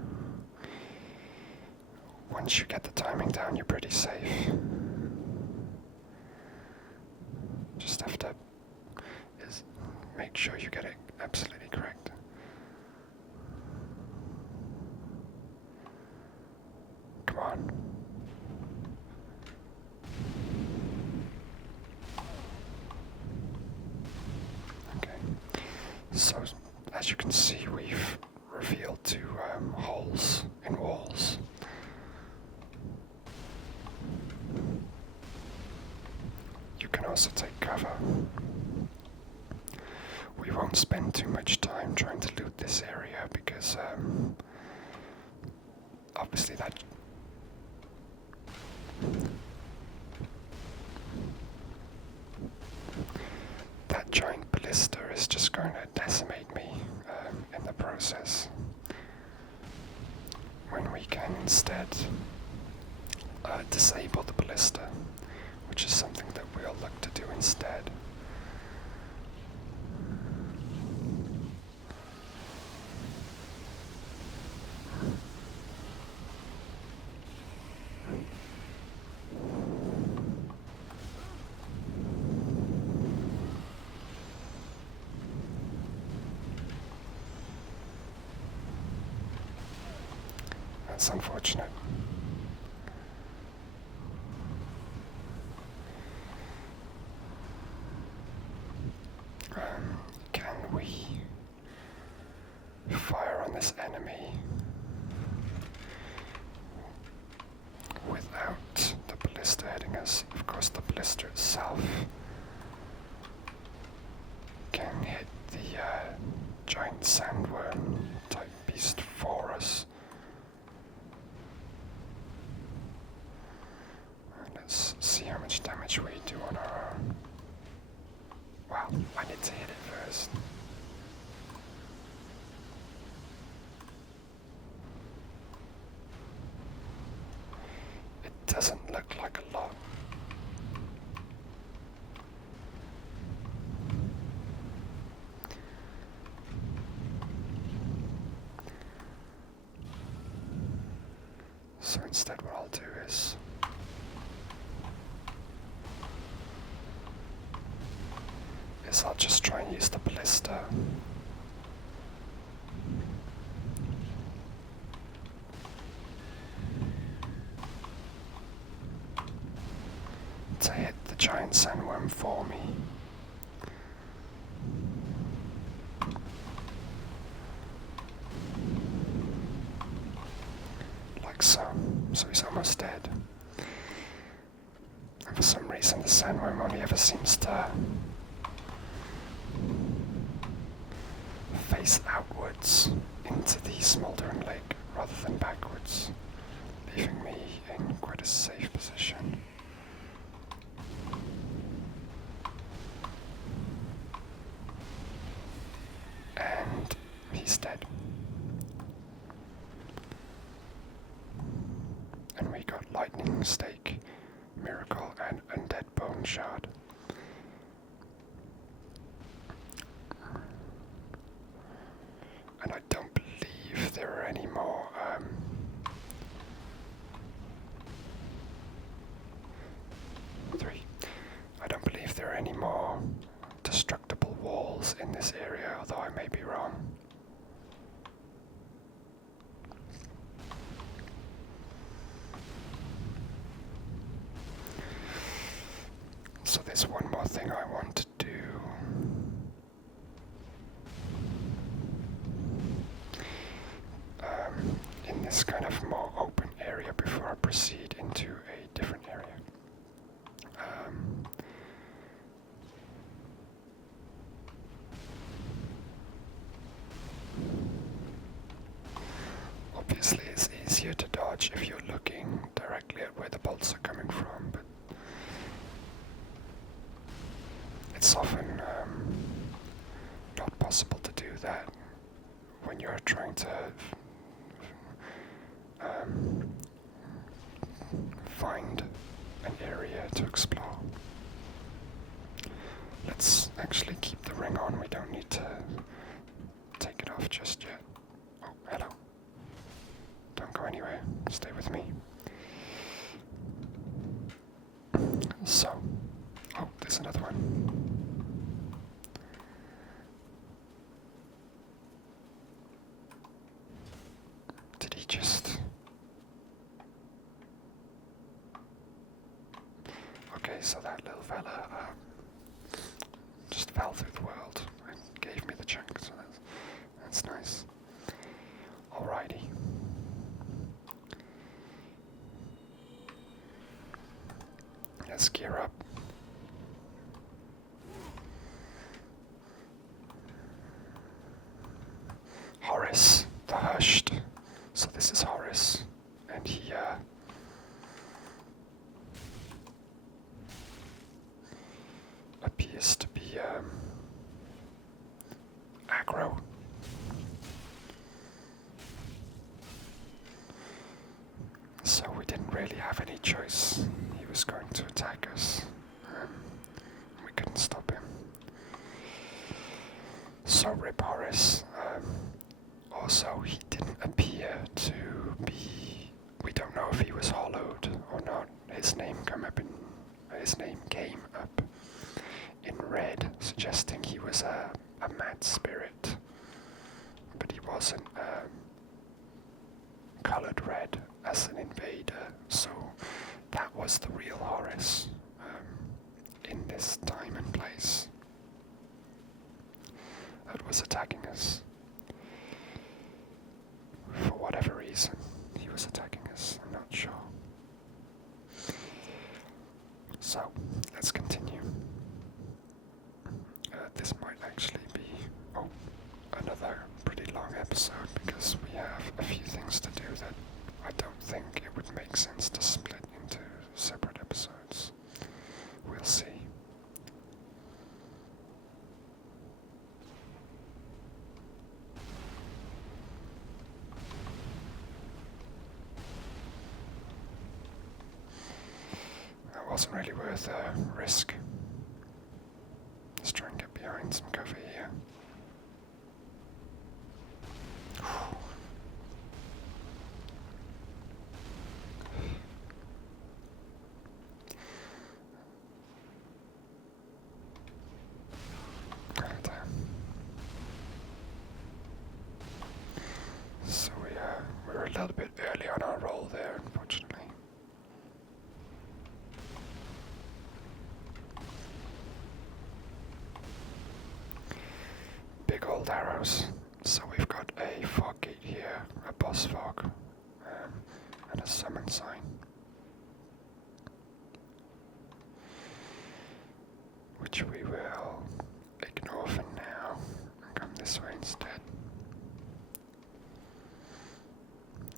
Once you get the timing down, you're pretty safe. Just have to make sure you get it absolutely correct. Come on. Okay. So, as you can see, we've revealed 2 holes in walls. You can also take cover. We won't spend too much time trying to loot this area because obviously that giant ballista is just going to decimate me in the process. When we can instead disable the ballista, which is something that we'll look to do instead. That's unfortunate. Can we fire on this enemy without the ballista hitting us? Of course, the ballista itself can hit the giant sandworm type beast for us. Let's see how much damage we do on our own. Wow, I need to hit it first. It doesn't look like a lot. So instead what I'll do is I'll just try and use the ballista. To hit the giant sandworm for me. Like so. So he's almost dead. And for some reason the sandworm only ever seems to face outwards into the smoldering lake rather than backwards, leaving me in quite a safe position. Miracle, and Undead Bone Shard. And I don't believe there are any more. Three. I don't believe there are any more destructible walls in this area, although I may be wrong. So there's one more thing I want to do. In this kind of more open area before I proceed into a different area. Obviously it's easier to dodge if you're looking directly at where the bolts are coming from, but it's often not possible to do that when you're trying to find an area to explore. Let's actually keep the ring on, we don't need to take it off just yet. Oh, hello. Don't go anywhere, stay with me. So, oh, there's another one. Did he just... Okay, so that little fella just fell through the world and gave me the chunk, so that's nice. Alrighty. Let's gear up. Horus, the Hushed. So this is Horus, and he appears to be aggro. So we didn't really have any choice. He was going to attack us. We couldn't stop him. So rip Horus. Also, he didn't appear to be... We don't know if he was hollowed or not. His name came up in red, suggesting he was a mad spirit. But he wasn't colored red as an invader, so that was the real Horus in this time and place that was attacking us. For whatever reason, he was attacking us, I'm not sure. So, let's continue. This might actually be, another pretty long episode, because we have a few things to do that I don't think it would make sense to split into separate episodes. We'll see. That wasn't really worth a risk. Let's try and get behind some cover here. So we were a little bit early on our roll there, unfortunately. Big old arrows. So we've got a fog gate here, a boss fog, and a summon sign. Which we will ignore for now and come this way instead.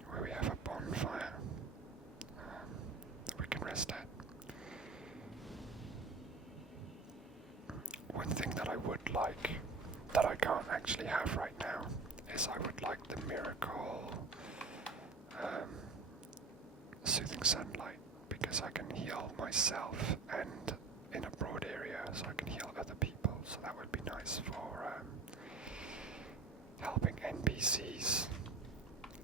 Where we have a bonfire that we can rest at. One thing that I would like, that I can't actually have right now, is I would like the Miracle Soothing Sunlight, because because I can heal myself and in a broad area, so I can heal other people. So that would be nice for helping NPCs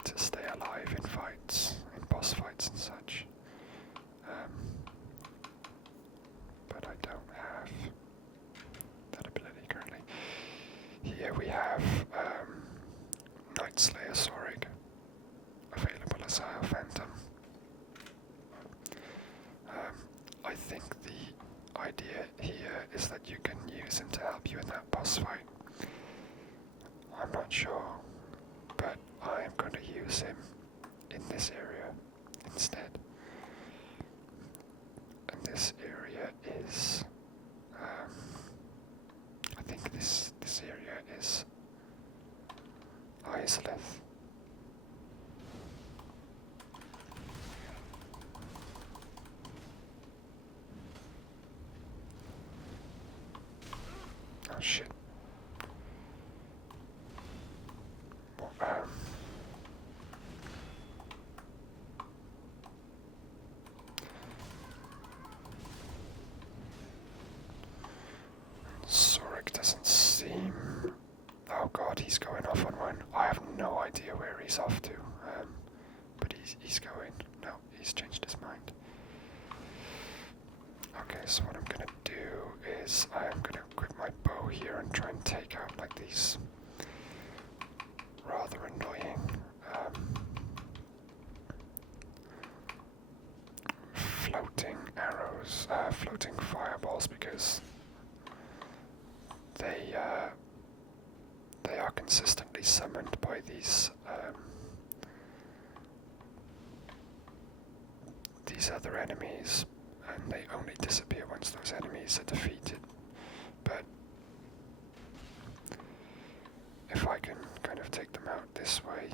to stay alive in fights, in boss fights and such. But I don't have that ability currently. Here we have Night Slayer Sorig available as a Phantom. I think the idea here is that you can use him to help you in that boss fight. I'm not sure, but I am going to use him in this area instead. And this area is, I think this area is Izalith. Oh shit. Sorik doesn't seem... Oh god, he's going off on one. I have no idea where he's off to. But he's going. No, he's changed his mind. Okay, so what I'm gonna do is I'm gonna equip my bow here and try and take out like these rather annoying floating arrows, floating fireballs, because they are consistently summoned by these other enemies, and they only disappear once those enemies are defeated. But if I can kind of take them out this way,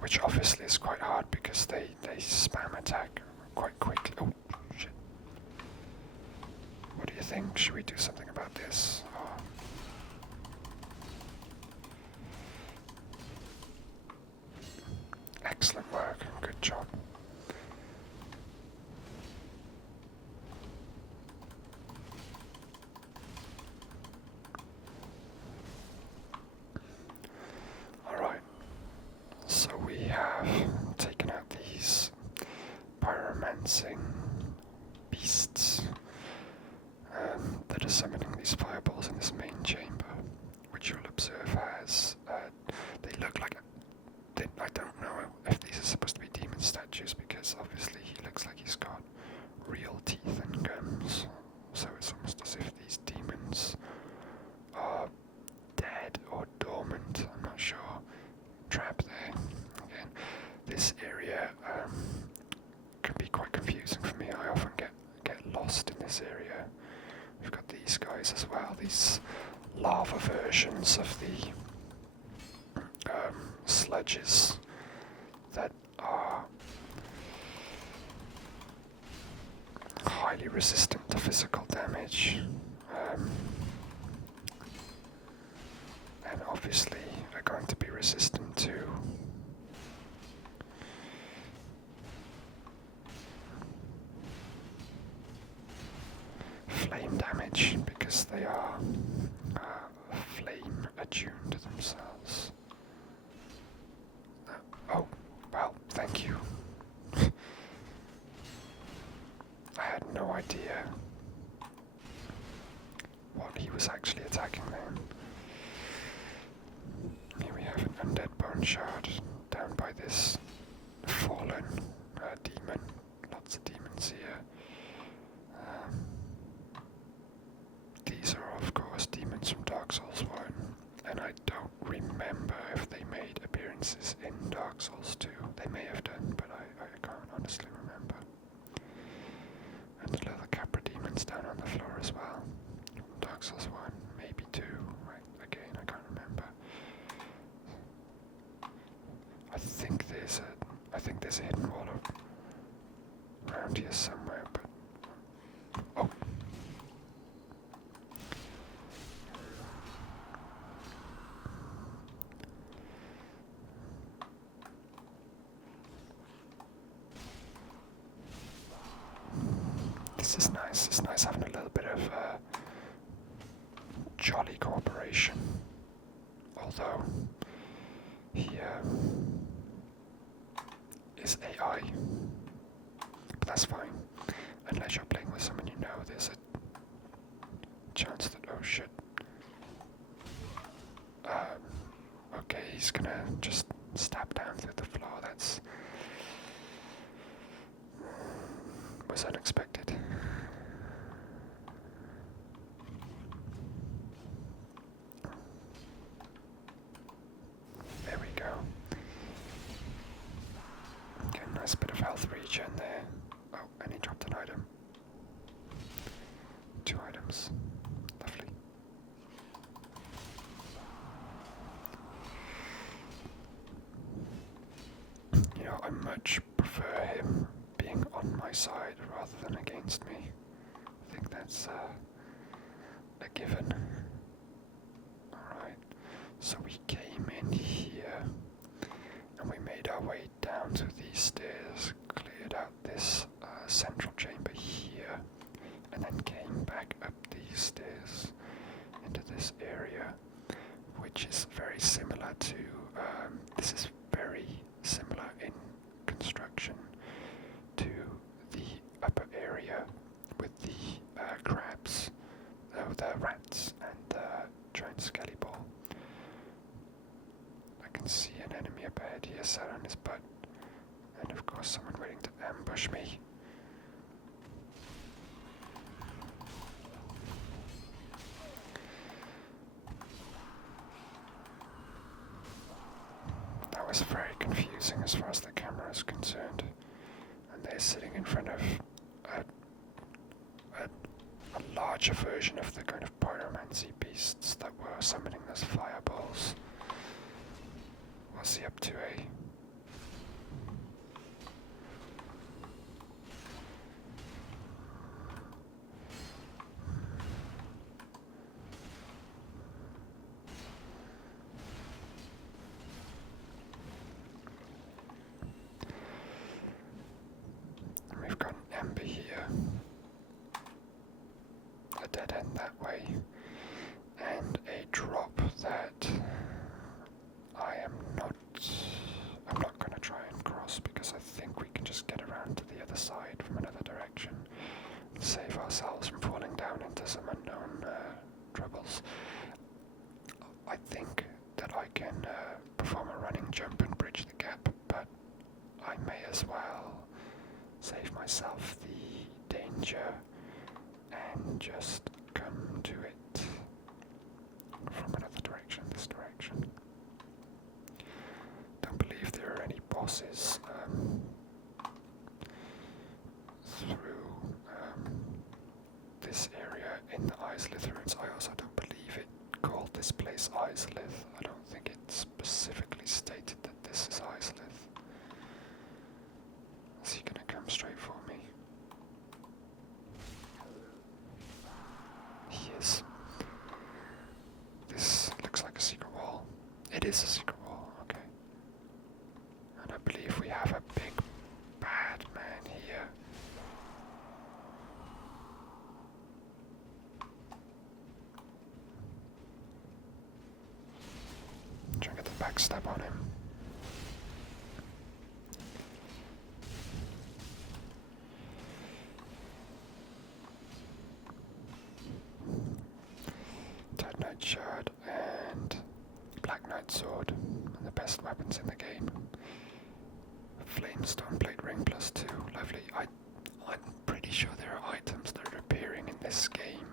which obviously is quite hard because they spam attack quite quickly. Oh shit. What do you think? Should we do something about this? Oh. Excellent work. Good job. Alright. So we have taken out these pyromancing beasts that are summoning these fireballs in this main chamber, which you'll observe has, they look like, I don't know if these are supposed to be demon statues, because obviously he looks like he's got real teeth and gums, so it's almost as if these demons are dead or dormant, I'm not sure. Trap there. Again, this area can be quite confusing for me. I often get lost in this area. We've got these guys as well, these lava versions of the sledges that are highly resistant to physical damage, and obviously are going to be resistant to flame damage because they are flame attuned themselves. Oh, well, thank you. I had no idea what he was actually attacking then. Here we have an undead bone shard down by this fallen demon. Lots of demons here. These are, of course, demons from Dark Souls 1, and I don't remember if they made appearances in Dark Souls 2. They may have done, but I can't honestly remember. And the little Capra demons down on the floor as well. Dark Souls 1, maybe 2. Again, I can't remember. I think there's a hidden wall around here somewhere, but oh. This is nice. It's nice having a little bit of jolly cooperation. Although he is AI, but that's fine. Unless you're playing with someone you know, there's a chance that, oh shit. Okay, he's gonna just stab down through the floor. Was unexpected. There we go. Okay, nice bit of health regen there. Oh, and he dropped an item. 2 items. Lovely. You know, I much prefer him being on my side rather than against me. I think that's a given. Alright, so we came in here and we made our way down to these stairs, cleared out this central chamber here, and then came back up these stairs into this area, which is very similar to, this is very similar in construction to the upper area with the crabs, the rats, and the giant skelly ball. I can see an enemy up ahead here sat on his butt, and of course someone waiting to ambush me. That was very confusing as far as the camera is concerned. And they're sitting in front of a larger version of the kind of pyromancy beasts that were summoning those fireballs. What's he up to, eh? And we've got an ember here. A dead end that way. And a drop that I'm not going to try and cross because I think we can just get around to the other side from another direction and save ourselves from falling down into some unknown troubles. I think that I can perform a running jump and bridge the gap, but I may as well save myself the danger and just come to it from another direction, this direction. Don't believe there are any bosses through this area in the Izalith ruins. I also don't believe it called this place Izalith. I don't think it specifically stated that this is Izalith. Is he gonna come straight for me? He is. This looks like a secret wall. It is a secret wall, okay. And I believe we have a big bad man here. Try and get the backstab on him. Dead Knight Shard and Black Knight Sword, the best weapons in the game. Flamestone Plate Ring +2, lovely. I'm pretty sure there are items that are appearing in this game,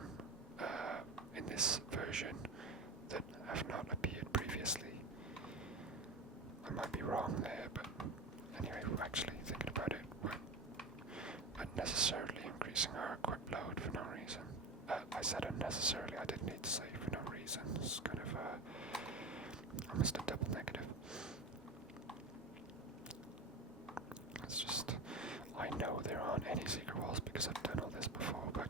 in this version, that have not appeared previously. I might be wrong there, but anyway, we're actually thinking about it. We're unnecessarily increasing our equip load for no reason. I said unnecessarily, I didn't need to say for no reason. It's kind of almost a double negative. It's just, I know there aren't any secret walls because I've done all this before, but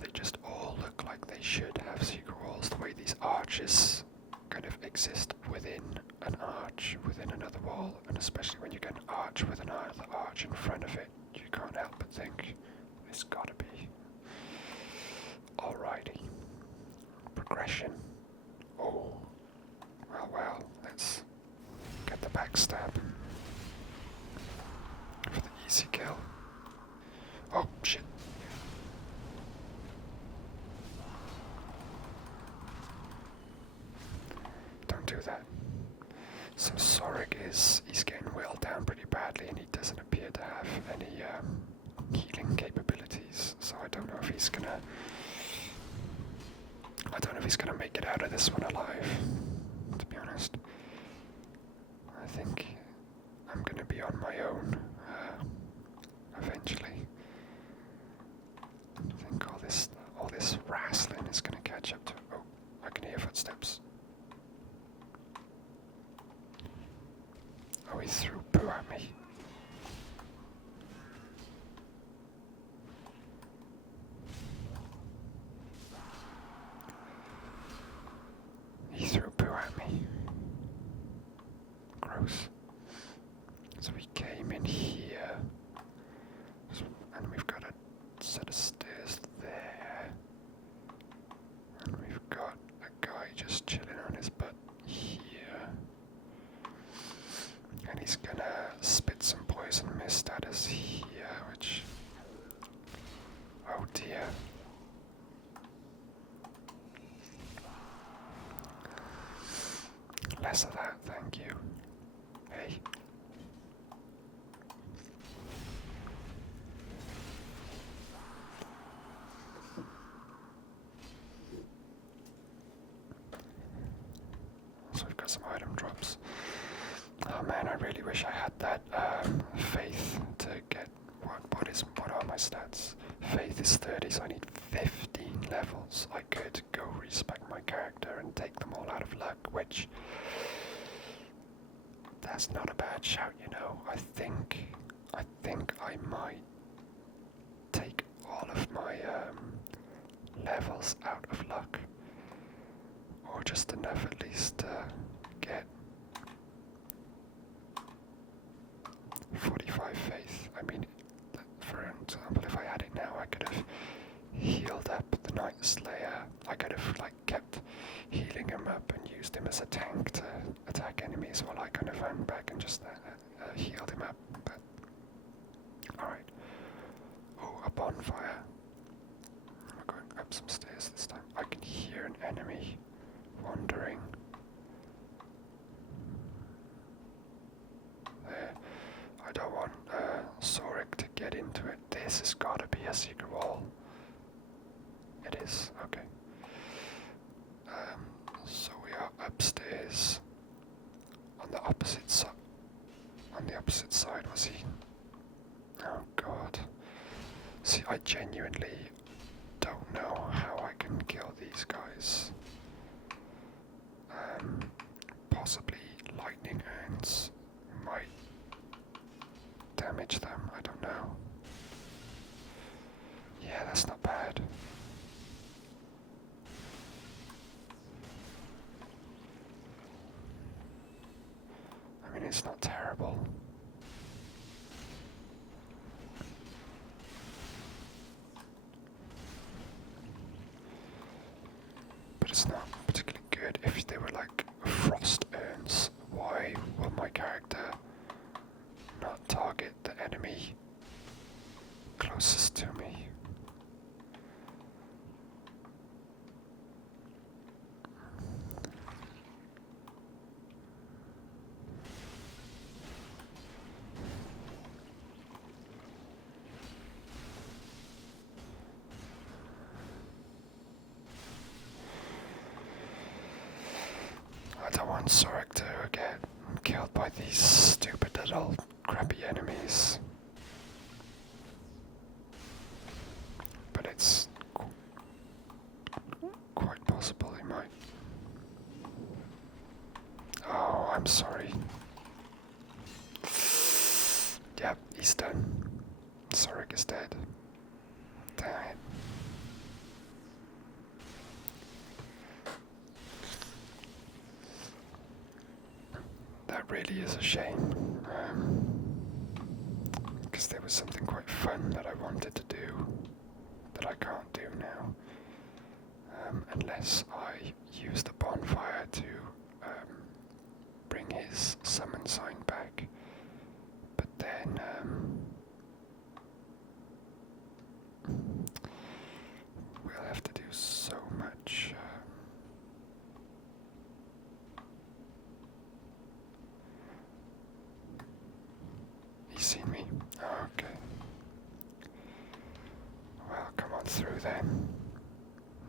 they just all look like they should have secret walls, the way these arches kind of exist within an arch, within another wall, and especially when you get an arch with another arch in front of it, you can't help but smashing. Oh. Well, let's get the backstab. For the easy kill. Oh, shit. Don't do that. So Sorik he's getting wheeled down pretty badly, and he doesn't appear to have any healing capabilities. So I don't know if he's gonna make it out of this one alive. To be honest, I think I'm gonna be on my own eventually. I think all this wrestling is gonna catch up to. Oh, I can hear footsteps. Oh, he threw poo at me. He threw poo at me. Gross. So we came in here. And we've got a set of stairs there. And we've got a guy just chilling on his butt here. And he's gonna spit some poison mist at us here, which... Oh dear. Less of that, thank you. Hey. So we've got some item drops. Oh man, I really wish I had that faith to get what are my stats? Faith is 30, so I need 15 levels. I could go respec my character and take them all out of luck, which that's not a bad shout, you know. I think I might take all of my levels out of luck, or just enough at least to get 45 faith. I mean, for example, if I had it now, I could have healed up the Night Slayer. I could have kept healing him up and used him as a tank to attack enemies while I kind of ran back and just healed him up. But alright. Oh, a bonfire. We're going up some stairs this time. I can hear an enemy wandering. There. I don't want Sorik to get into it. This has got to be a secret wall. It is, okay. So we are upstairs. On the opposite side. On the opposite side, was he? Oh god. See, I genuinely don't know how I can kill these guys. Possibly lightning urns might damage them, I don't know. Yeah, that's not bad. I mean, it's not terrible. But it's not particularly good. If they were like frost urns, why will my character not target the enemy closest to me? I don't want Sorik to get killed by these stupid little crappy enemies. But it's quite possible he might. Oh, I'm sorry. Yep, he's done. Sorik is dead. Damn it. That really is a shame, because there was something quite fun that I wanted to do that I can't do now. unless I use the bonfire to bring his summon sign back. But then we'll have to do so much. He's seen me. Okay. Well, come on through then.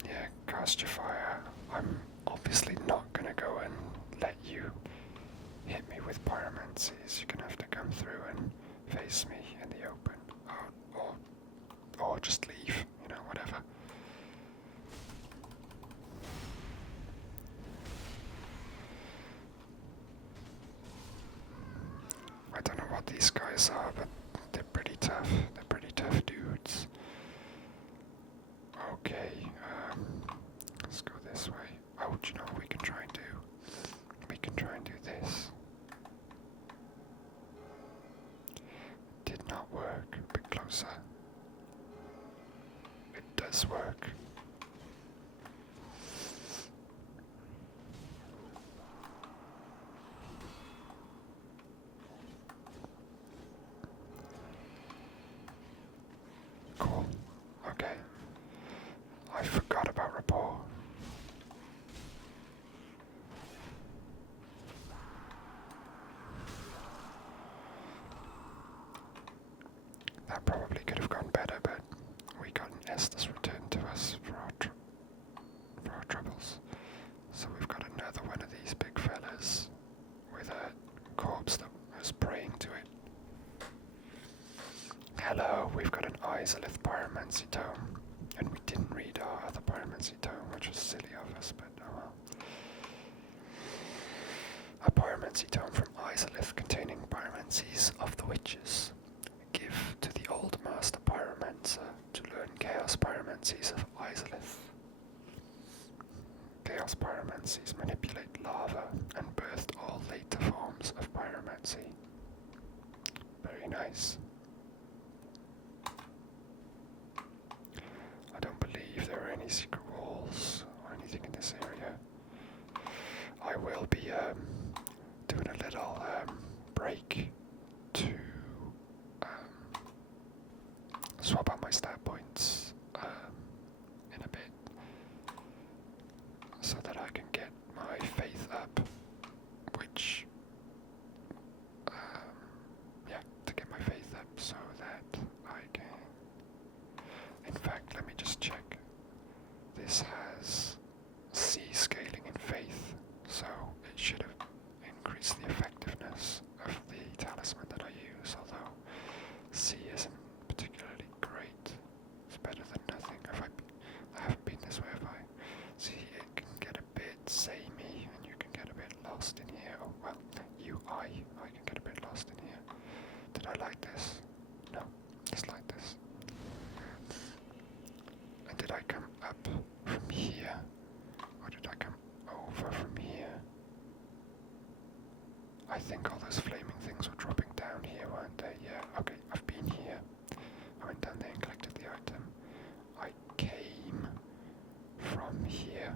Yeah, cast your fire. I'm obviously not gonna go and let you hit me with pyromancies. You're gonna have to come through and face me in the open. Or just leave, you know, whatever. I don't know what these guys are, but they're pretty tough. They're pretty tough dudes. Okay, let's go this way. Oh, do you know what we can try and do? We can try and do this. Did not work. A bit closer. It does work. Cool. Okay. I forgot about rapport. That probably could have gone better, but we got an Estus returned to us for our troubles. So we've got another one of these big fellas with a corpse that was praying to it. Hello, we've got an Izalith Pyromancy Tome, and we didn't read our other Pyromancy Tome, which was silly of us, but oh well. A Pyromancy Tome from Izalith containing pyromancies of the witches. Give to the old master pyromancer to learn chaos pyromancies of Izalith. Chaos pyromancies manipulate lava and birthed all later forms of pyromancy. Very nice. I don't believe there are any secret walls or anything in this area. I will be doing a little break to swap out my stat points in a bit so that I can get my faith up, which to get my faith up so that I can, in fact, let me just check. This has C scaling in faith, so it should have increased the effectiveness of the talisman that I use, although C isn't particularly great. It's better than nothing. I haven't been this way, have I? See, it can get a bit samey, and you can get a bit lost in here. Oh, well, I can get a bit lost in here. Did I like this? No, just like this. And did I come up from here? Or did I come over from here? I think all those flaming things were dropping down here, weren't they? Yeah, okay, I've been here. I went down there and collected the item. I came from here.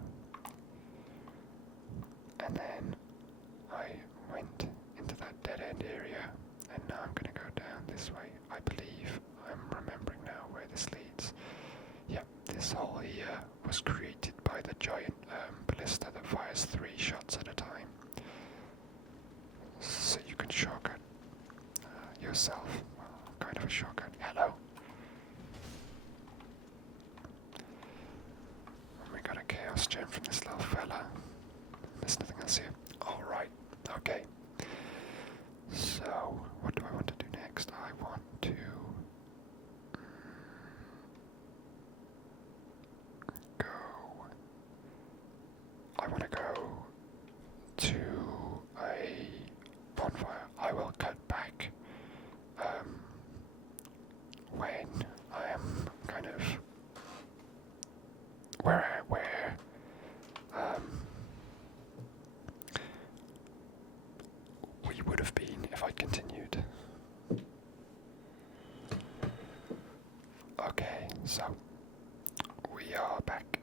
And then I went into that dead-end area. And now I'm going to go down this way. I believe I'm remembering now where this leads. Yep, this hole here was created by the giant ballista that fires 3 shots at a time. So you can shortcut yourself. Well, kind of a shortcut. Hello. And we got a chaos gem from this little fella. There's nothing else here. Alright, okay. So, what do I want to do next? I want to go to a bonfire. I will cut back when I am kind of where we would have been if I continued. Okay, so we are back.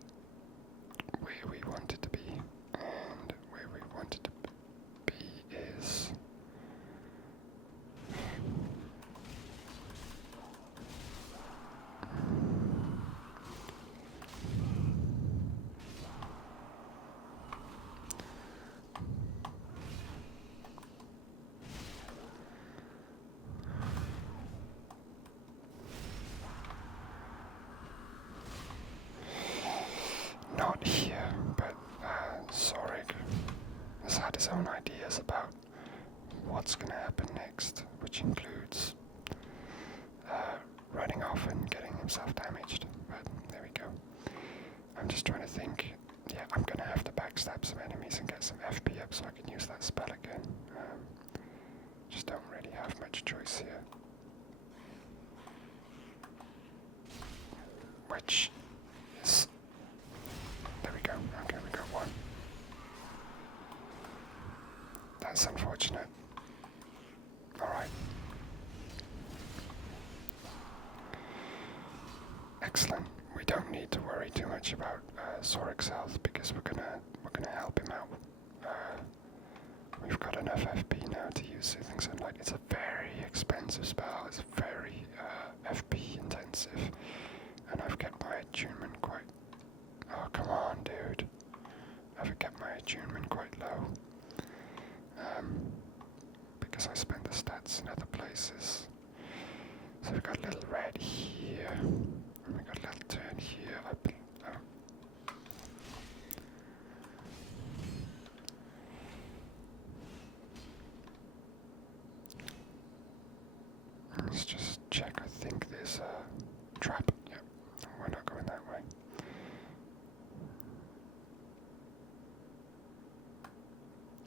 so I can use that spell again. Just don't really have much choice here. Which is... There we go. Okay, we got one. That's unfortunate. Alright. Excellent. We don't need to worry too much about Sorik's health because we're gonna help him out. We've got enough FP now to use Soothing Sunlight. It's a very expensive spell. It's very FP intensive, and I've kept my attunement quite. Oh come on, dude! I've kept my attunement quite low because I spent the stats in other places. So we've got a little red here. And we got a little turn here. Let's just check. I think there's a trap. Yep, we're not going that way.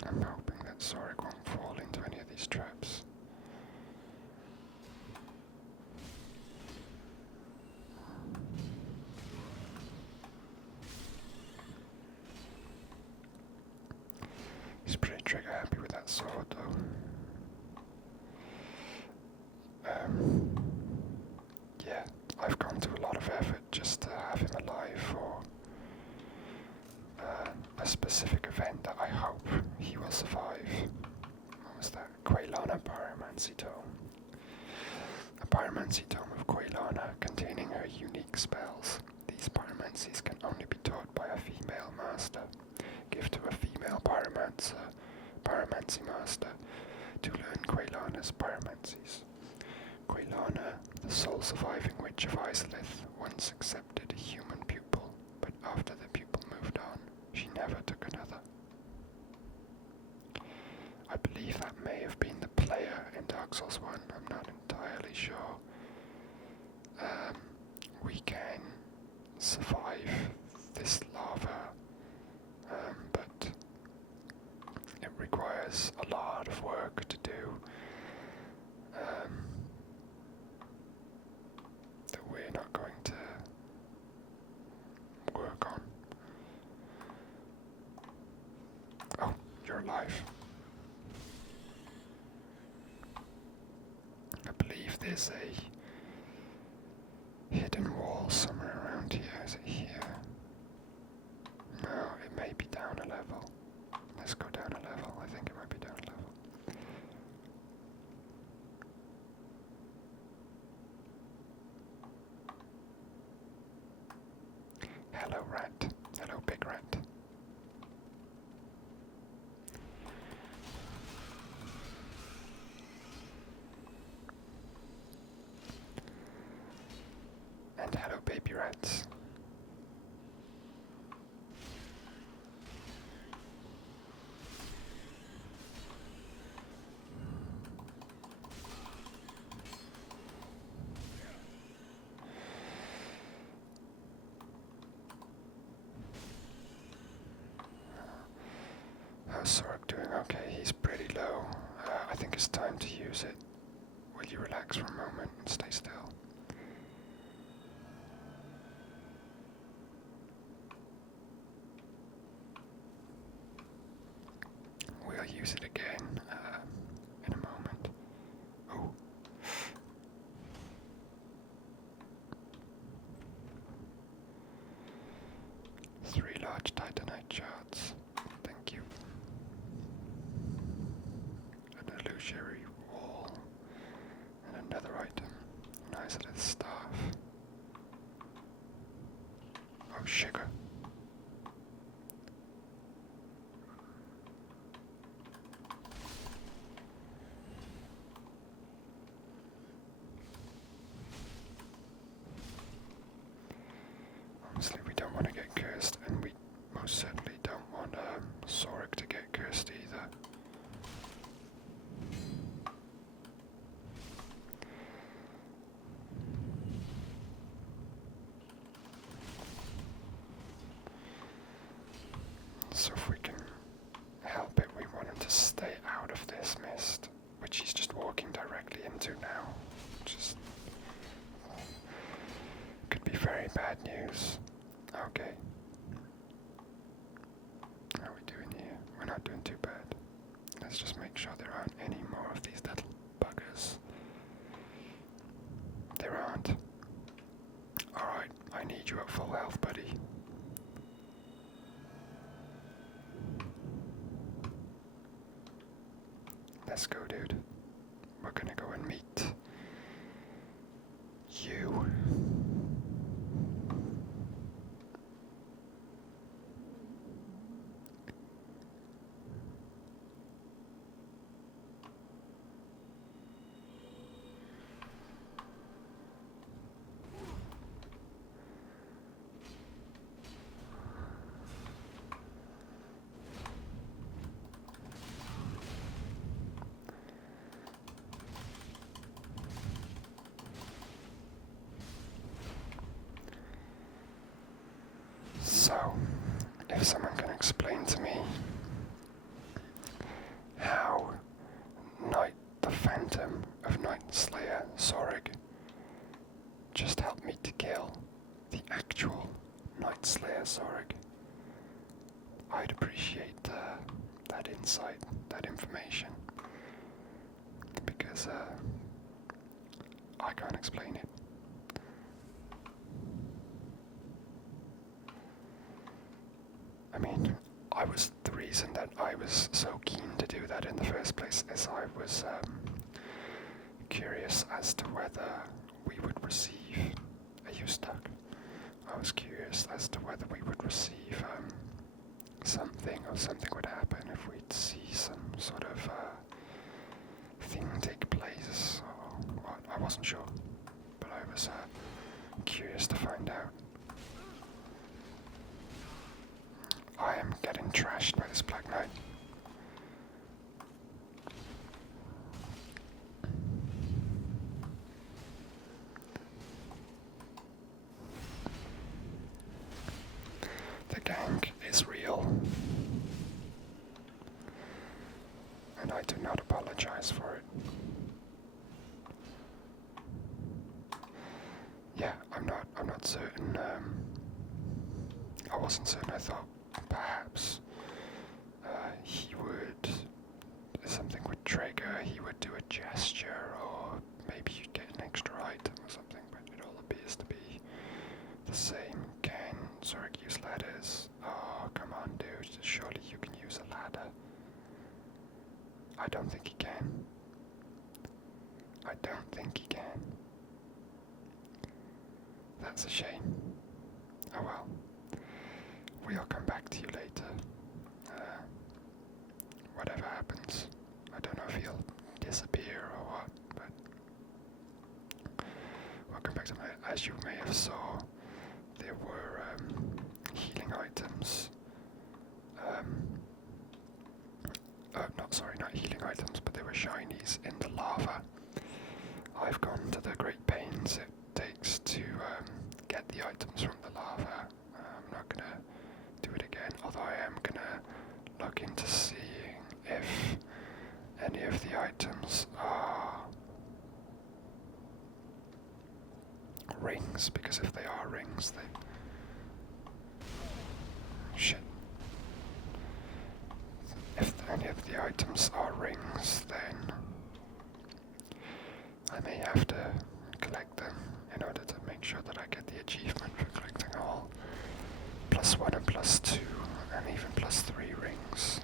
I'm hoping that Sorik won't fall into any of these traps. He's pretty trigger happy with that sword though. Yeah, I've gone to a lot of effort just to have him alive for a specific event that I hope he will survive. What was that? Quaylana Pyromancy Tome. A Pyromancy Tome of Quaylana containing her unique spells. These pyromancies can only be taught by a female master. Give to a female pyromancy master to learn Quaylana's pyromancies. Quaylana, the sole surviving witch of Izalith, once accepted a human pupil, but after the pupil moved on, she never took another. I believe that may have been the player in Dark Souls 1, I'm not entirely sure. We can survive this lava, but it requires a lot of work to do that we're not going to work on. Oh, you're alive. I believe there's a hidden wall somewhere around here. Is it here? No, it may be down a level. Let's go down a level. I think it might be down a level. Hello, rat. Hello, big rat. And hello, baby rats. How's Sorik doing? Okay, he's pretty low. I think it's time to use it. Will you relax for a moment and stay still? We'll use it again in a moment. Oh. 3 large titanite shards. Thank you. An illusory wall. And another item. Nice little staff. Oh, sugar. Honestly, we don't want to get cursed, and we most certainly don't want Sorik to get cursed either. So if we can help it, we mist, which he's just walking directly into now. Just could be very bad news. Okay. How are we doing here? We're not doing too bad. Let's just make sure there aren't any more of these little buggers. There aren't. Alright, I need you at full health, buddy. Let's go, dude. We're gonna go and meet you. So, if someone can explain to me how Knight the Phantom of Night Slayer Zorig just helped me to kill the actual Night Slayer Zorig, I'd appreciate that insight, that information, because I can't explain it. I mean, the reason that I was so keen to do that in the first place is I was curious as to whether we would receive a Eustuck. I was curious as to whether we would receive something, or something would happen if we'd see some sort of thing take place, or what. I wasn't sure, but I was curious to find out. I am getting trashed by this Black Knight. The gang is real, and I do not apologize for it. Yeah, I'm not certain. I wasn't certain. I thought perhaps he would, something would trigger, he would do a gesture, or maybe you'd get an extra item or something, but it all appears to be the same. Can Zorig use ladders? Oh, come on, dude, surely you can use a ladder. I don't think he can. I don't think he can. That's a shame. Oh well. We'll come back to you later. Whatever happens. I don't know if he'll disappear or what, but we'll come back to him. As you may have saw, there were healing items. Not healing items, but there were shinies in the lava. I've gone to the great pains it takes to get the items from the lava. I'm not gonna do it again, although I am gonna look into seeing if any of the items are rings, because if they are rings, they... Shit. If any of the items are rings, then I may have to collect them in order to make sure that I get the achievement for collecting all +1 and +2 and even +3 rings.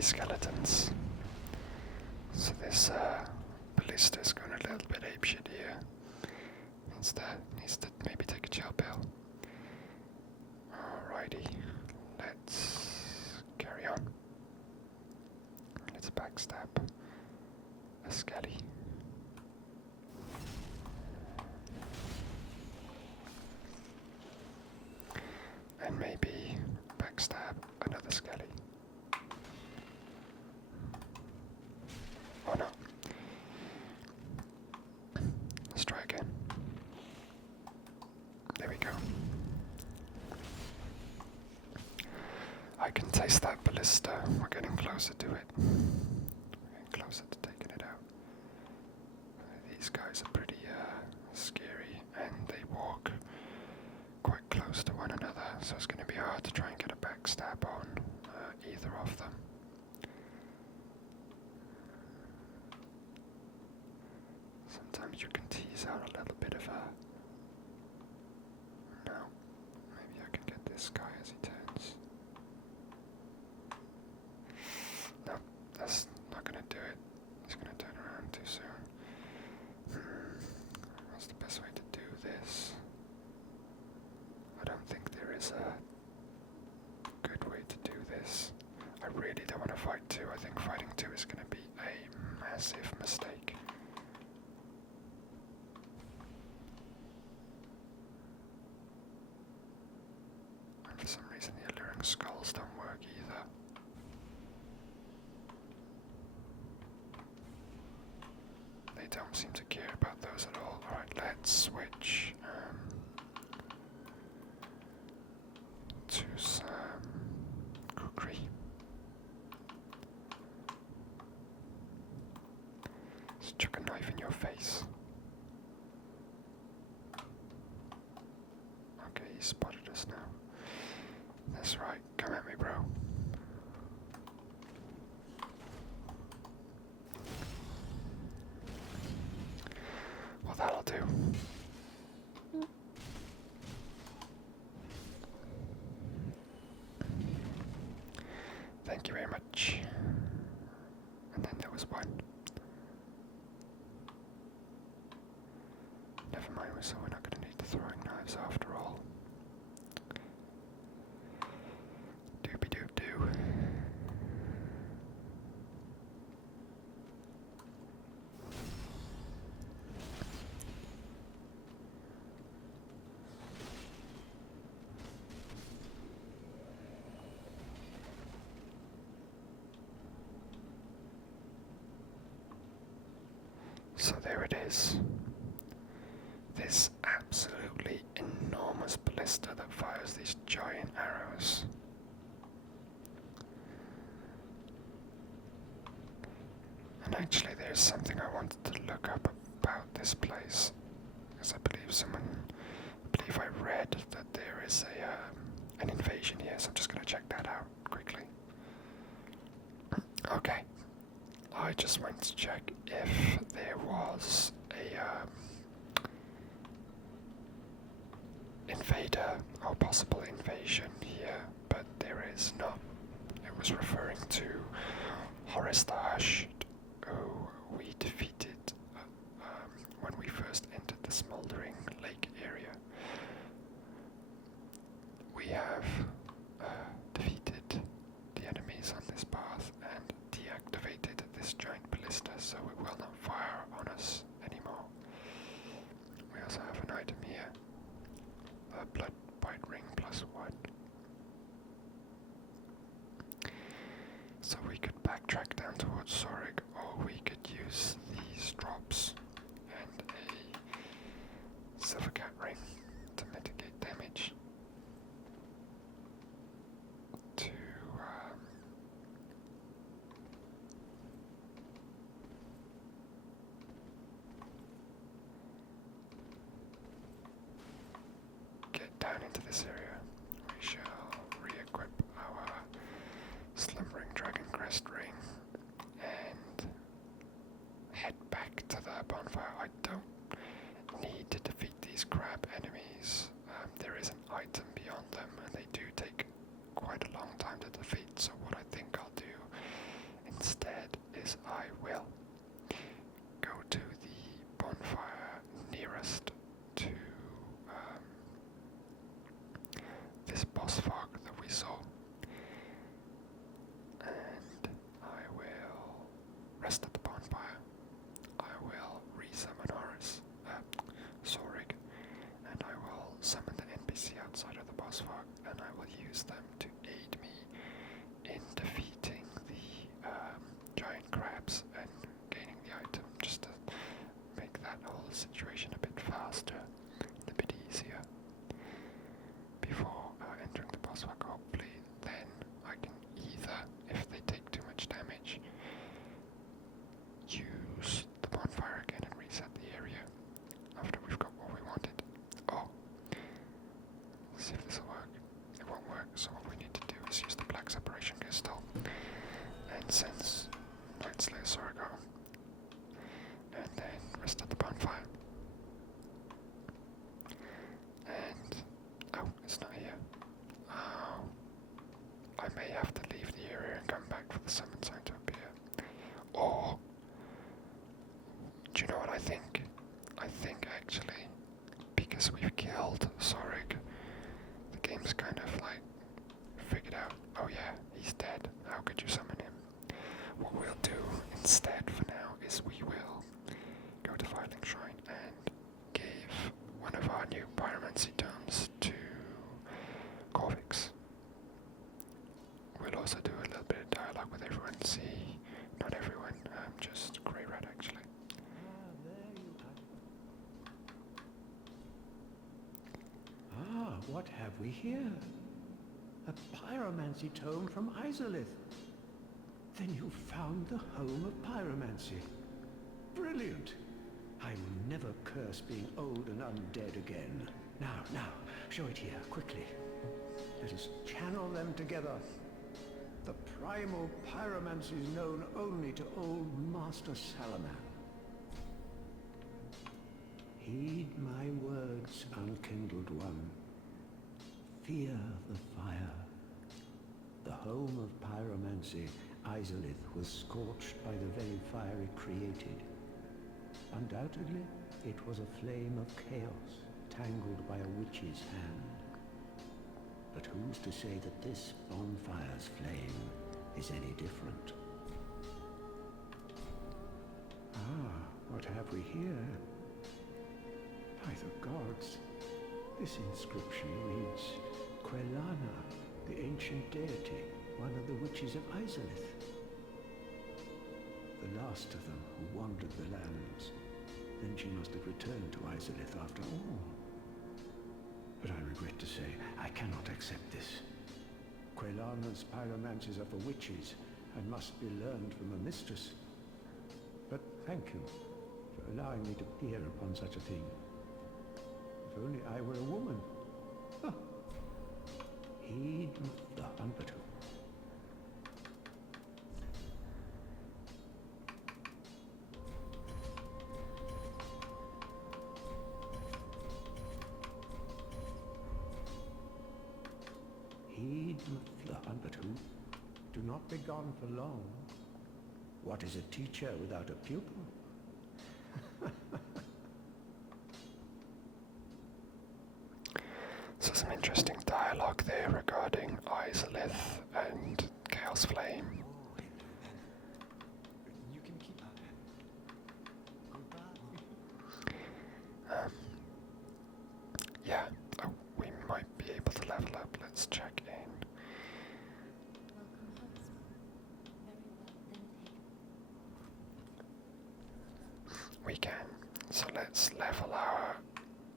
Skeletons. So this ballista's going a little bit apeshit here. Needs to maybe take a chill pill. Alrighty, let's carry on. Let's backstab a Skelly. And maybe backstab another Skelly. Oh no. Let's try again. There we go. I can taste that ballista. We're getting closer to it. We're getting closer to taking it out. These guys are pretty scary, and they walk quite close to one another, so it's going to be hard to try and get a backstab on either of them. Sometimes you can tease out a little bit of a... No. Maybe I can get this guy as he turns. No, that's not going to do it. He's going to turn around too soon. What's the best way to do this? I don't think there is a good way to do this. I really don't want to fight two. I think fighting two is going to be a massive mistake. And for some reason the alluring skulls don't work either. They don't seem to care about those at all. Alright, let's switch to some kukri. Let's chuck a knife in your face. Okay, he spotted us now. That's right, come at me, bro. Well, that'll do. Thank you very much. And then there was one. Never mind, so we're not going to need the throwing knives after all. Doopy-doop-doo. So there it is. This absolutely enormous ballista that fires these giant arrows. And actually there's something I wanted to look up about this place. Because I believe I read that there is an invasion here, so I'm just going to check that out quickly. Okay. I just wanted to check if there was a invader or possible invasion here, but there is not. It was referring to Horus the Hushed, who we defeated when we first entered the Smoldering Lake area. We have defeated the enemies on this path and deactivated this giant ballista, so it will not fire on us anymore. We also have an item here, a blood bite ring +1. So we could backtrack down towards Sorig, or we could use these drops and a Silvercat ring to mitigate damage. To get down into this area, we shall re-equip our Slumbering Dragon Crest ring and head back to the bonfire. I don't need to defeat these crab enemies. There is an item beyond them, and they do take quite a long time to defeat, so what I think I'll do instead is I will Bosphor, and I will use them to aid me in defeating the giant crabs and gaining the item, just to make that whole situation a bit faster, a bit easier. Before entering the Bosphor, hopefully, then I can either, if they take too much damage, use the bonfire again and reset the area after we've got what we wanted. Oh, let's see if this will work. It won't work, so what we need to do is use the Black Separation Crystal and sense Night Slayer Sorgo, and then restart the bonfire. And oh, it's not here. Oh, I may have to leave the area and come back for the summon sign to appear. Or, do you know what I think? I think actually, because we've killed Sorig, the game's kind of like figured out, oh yeah, he's dead, how could you summon him? What we'll do instead for now is we will go to Firelink Shrine and give one of our new pyromancy tomes to Corvix. We'll also do a little bit of dialogue with everyone, see, not everyone, just Grey Rat actually. There you have it. What have we here? A pyromancy tome from Izalith. Then you found the home of pyromancy. Brilliant! I will never curse being old and undead again. Now, show it here, quickly. Let us channel them together. The primal pyromancy is known only to old Master Salaman. Heed my words, unkindled one. Fear the fire. The home of pyromancy, Izalith, was scorched by the very fire it created. Undoubtedly, it was a flame of chaos, tangled by a witch's hand. But who's to say that this bonfire's flame is any different? What have we here? By the gods, this inscription reads, Quelana, the ancient deity, one of the witches of Izalith. The last of them who wandered the lands. Then she must have returned to Izalith after all. But I regret to say, I cannot accept this. Quelana's pyromancies are for witches and must be learned from a mistress. But thank you for allowing me to peer upon such a thing. If only I were a woman. Huh. Heed the Hunbatu. Heed the Hunbatu. Do not be gone for long. What is a teacher without a pupil? So some interesting dialogue there regarding Izalith and Chaos Flame. Oh, hello then. You can keep out then. Yeah, oh, we might be able to level up. Let's check in. Welcome, host. Very well, then We can. So let's level our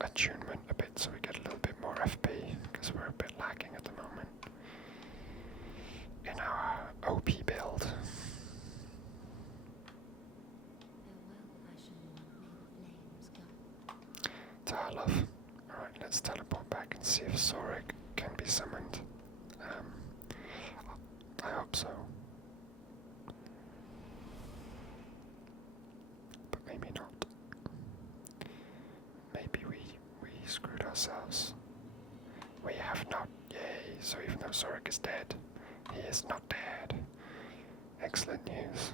attunement a bit so we get a little bit more FP, because we're a bit lacking at the moment in our OP build. farewell, Ashen One. May the flames go. Tarlov. Alright, let's teleport back and see if Sorik can be summoned. I hope so. But maybe not. Maybe we screwed ourselves. We have not. Yay. So even though Sorik is dead, he is not dead. Excellent news.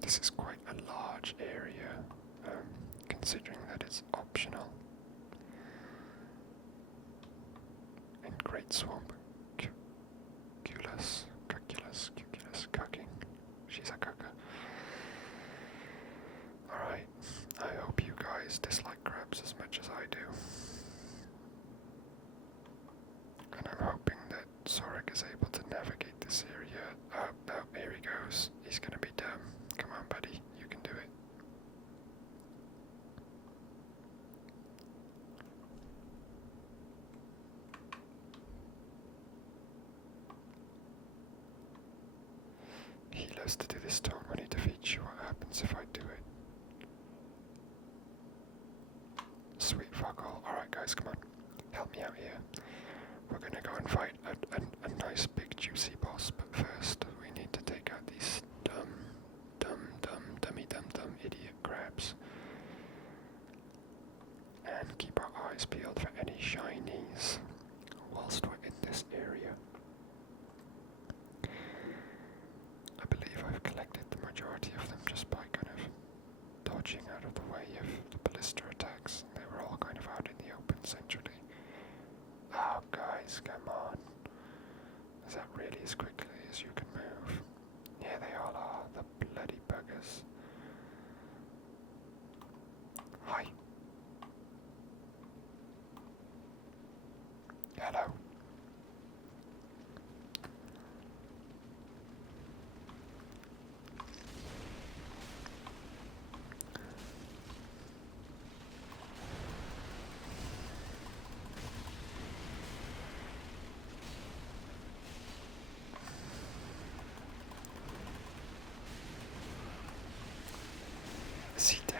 This is quite a large area, considering that it's optional. And Great Swamp, Cuculus, cooking. She's a cucker. Alright, I hope you guys guys dislike crabs as much as I do. And I'm hoping that Zorik is able to navigate this area. Oh, no, here he goes. He's gonna be dumb. Come on, buddy. You can do it. He loves to do this tone when he defeats you. What happens if I do it? Sweet fuck all. Alright guys, come on. Help me out here. We're gonna go and fight a nice big juicy boss, but first we need to take out these dumb idiot crabs. And keep our eyes peeled for any shinies whilst we're in this area. I believe I've collected the majority of them just by kind of dodging out of the way of the ballista attacks. They were all kind of out in the open centrally. Oh guys, come on. Is that really as quickly as you can move? Yeah, they all are, the bloody buggers. Hi. Hello. Is he dead?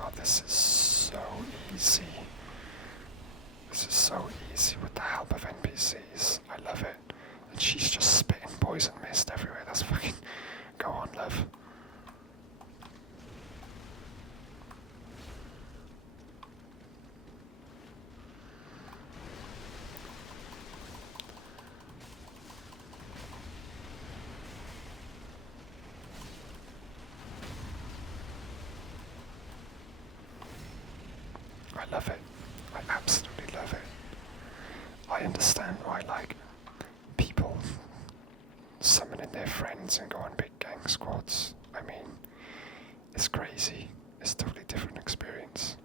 Oh, this is so easy. This is so easy with the help of NPCs. I love it. And she's just spitting poison mist everywhere. That's fucking... Go on, love. I love it. I absolutely love it. I understand why, like, people summoning their friends and go on big gang squads. I mean, it's crazy. It's a totally different experience.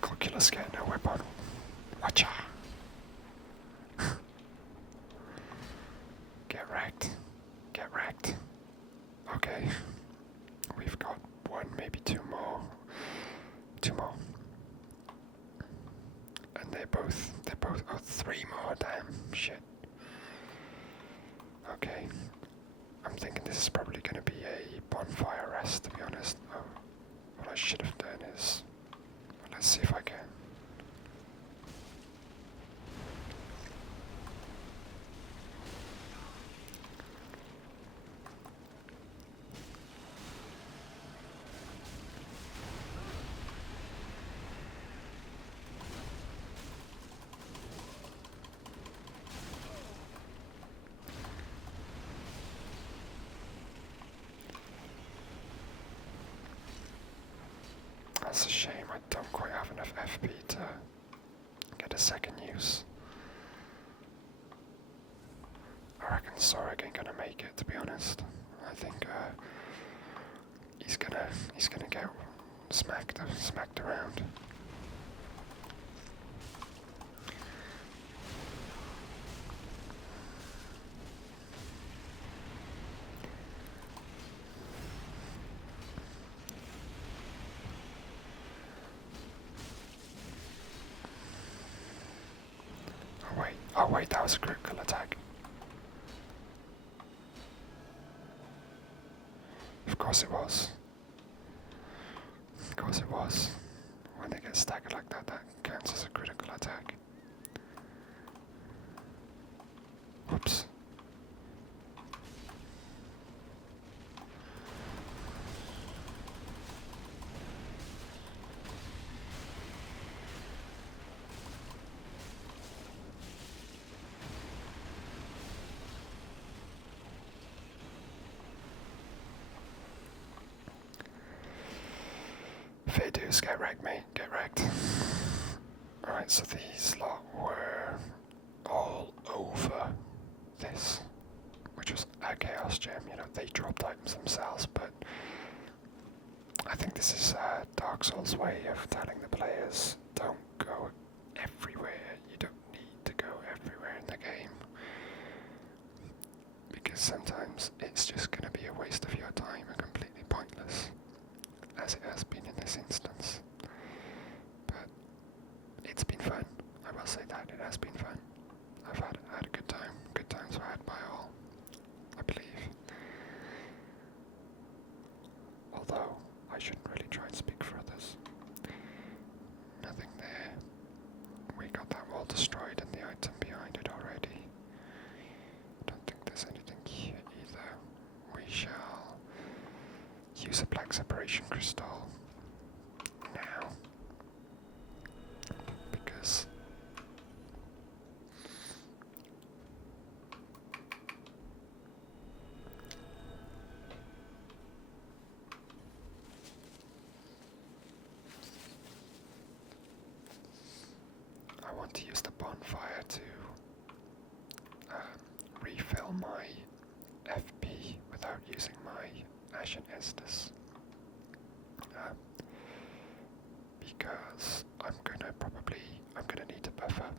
Cocculus get no weapon. Watcha! Get wrecked. Get wrecked. Okay. We've got one, maybe two more. Two more. And they're both, oh, three more, damn, shit. Okay. I'm thinking this is probably gonna be a bonfire rest, to be honest. Oh, what I should have done is, let's see if I can. That's a shame, I don't quite have enough FP to get a second use. I reckon Zorik ain't gonna make it, to be honest. I think he's gonna get smacked around. Oh wait, that was a critical attack. Of course it was. Of course it was. When they get staggered like that, that counts as a critical attack. Darius, get wrecked, mate. Get wrecked. Alright, so these lot were all over this, which was a chaos gem. You know, they dropped items themselves, but I think this is Dark Souls' way of telling the players, don't go everywhere. You don't need to go everywhere in the game, because sometimes it's just going to be a waste of your time and completely pointless, as it has been in this instance. But it's been fun. I will say that it has been fun. I've had a good time. Good times were had by all, I believe. Although I shouldn't really try and speak for others. Nothing there. We got that wall destroyed and the item behind it already. Don't think there's anything here either. We shall use a black separation crystal now, because I want to use the bonfire to refill my FP without using my Ashen Estus. Because I'm gonna need to buff up,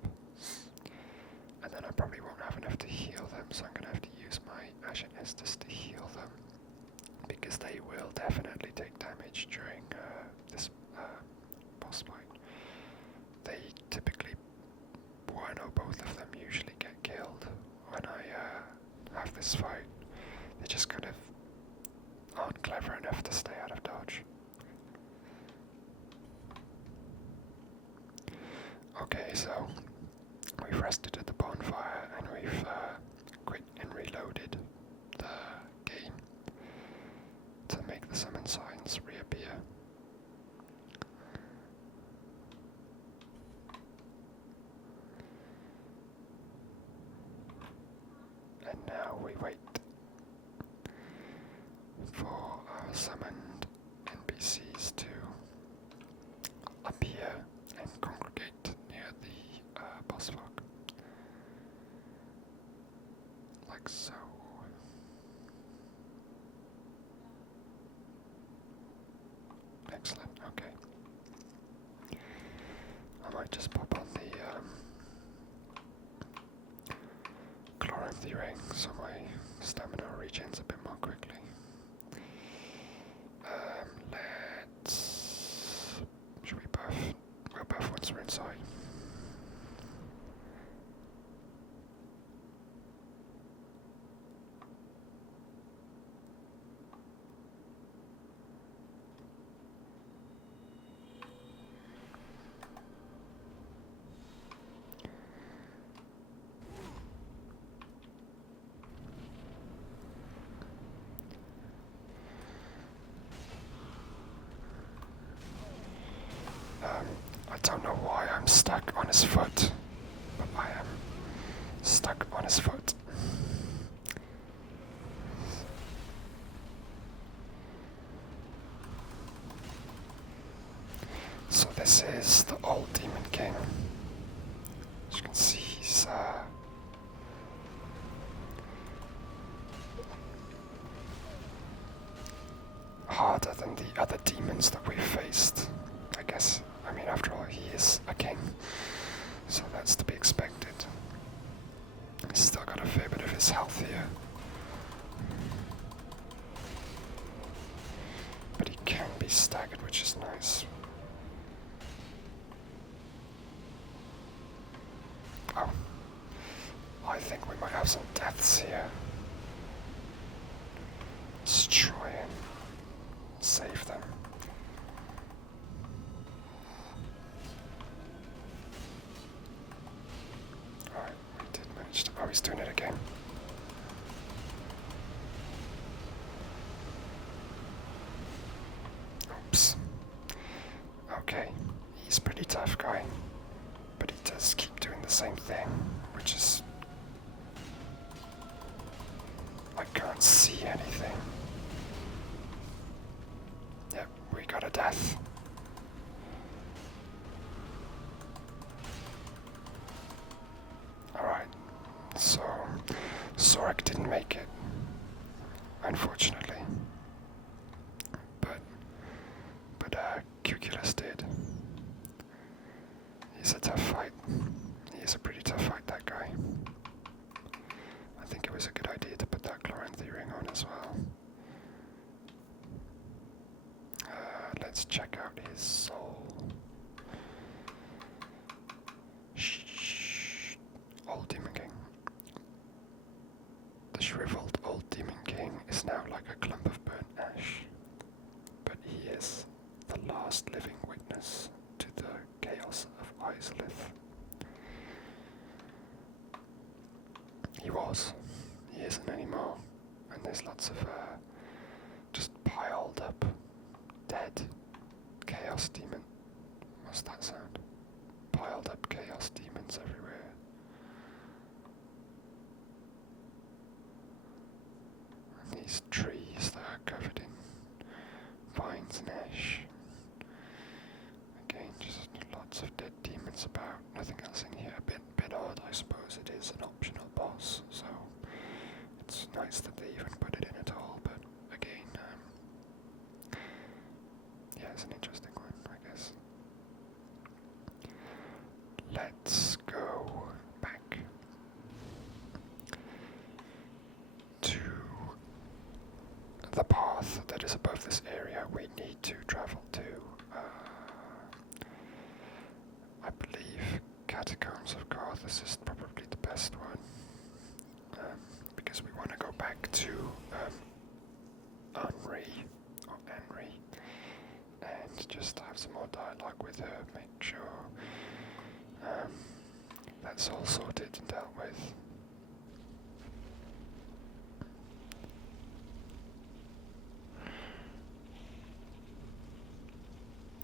and then I probably won't have enough to heal them, so I'm gonna have to use my Ashen Estus to heal them, because they will definitely take damage during this boss fight. They typically, one or both of them usually get killed when I have this fight. They just kind of aren't clever enough to stay out of dodge. Okay, so we've rested at the bonfire and we've quit and reloaded the game to make the summon signs reappear. And now we wait for our summoned NPCs to appear and congregate near the boss folk. Like so. Excellent, okay. I might just pop on the Chloranthi ring so my stamina regens a bit more quickly. Should we buff? We'll buff once we're inside. I don't know why I'm stuck on his foot, but I am stuck on his foot. So this is the old Demon King. As you can see, he's harder than the other demons that we've faced, I guess. I mean, after all, he is a king, so that's to be expected. He's still got a fair bit of his health here. But he can be staggered, which is nice. Oh. I think we might have some deaths here. Let's try and save them. Alright, we did manage to... Oh, he's doing it again. Oops. Okay, he's a pretty tough guy, but he does keep doing the same thing, which is... I can't see anything. Yep, we got a death. tough fight. He is a pretty tough fight, that guy. I think it was a good idea to put that Chloranthy ring on as well. Let's check out his soul. Shh. Old Demon King. The shriveled old Demon King is now like a clump of burnt ash, but he is the last living witness to the chaos of Izalith. He was. He isn't anymore. And there's lots of just piled up dead chaos demon. What's that sound? Piled up chaos demons everywhere. And these trees that are covered in vines and ash. Again, just lots of dead demons about. Nothing else in here. A bit odd, I suppose. It is an optional boss, so it's nice that they even put it in at all. But again, yeah, it's an interesting one, I guess. Let's go back to the path that is above this area we need to travel to. I believe Catacombs of Carthus is probably the best one, because we want to go back to Anri, and just have some more dialogue with her, make sure that's all sorted and dealt with.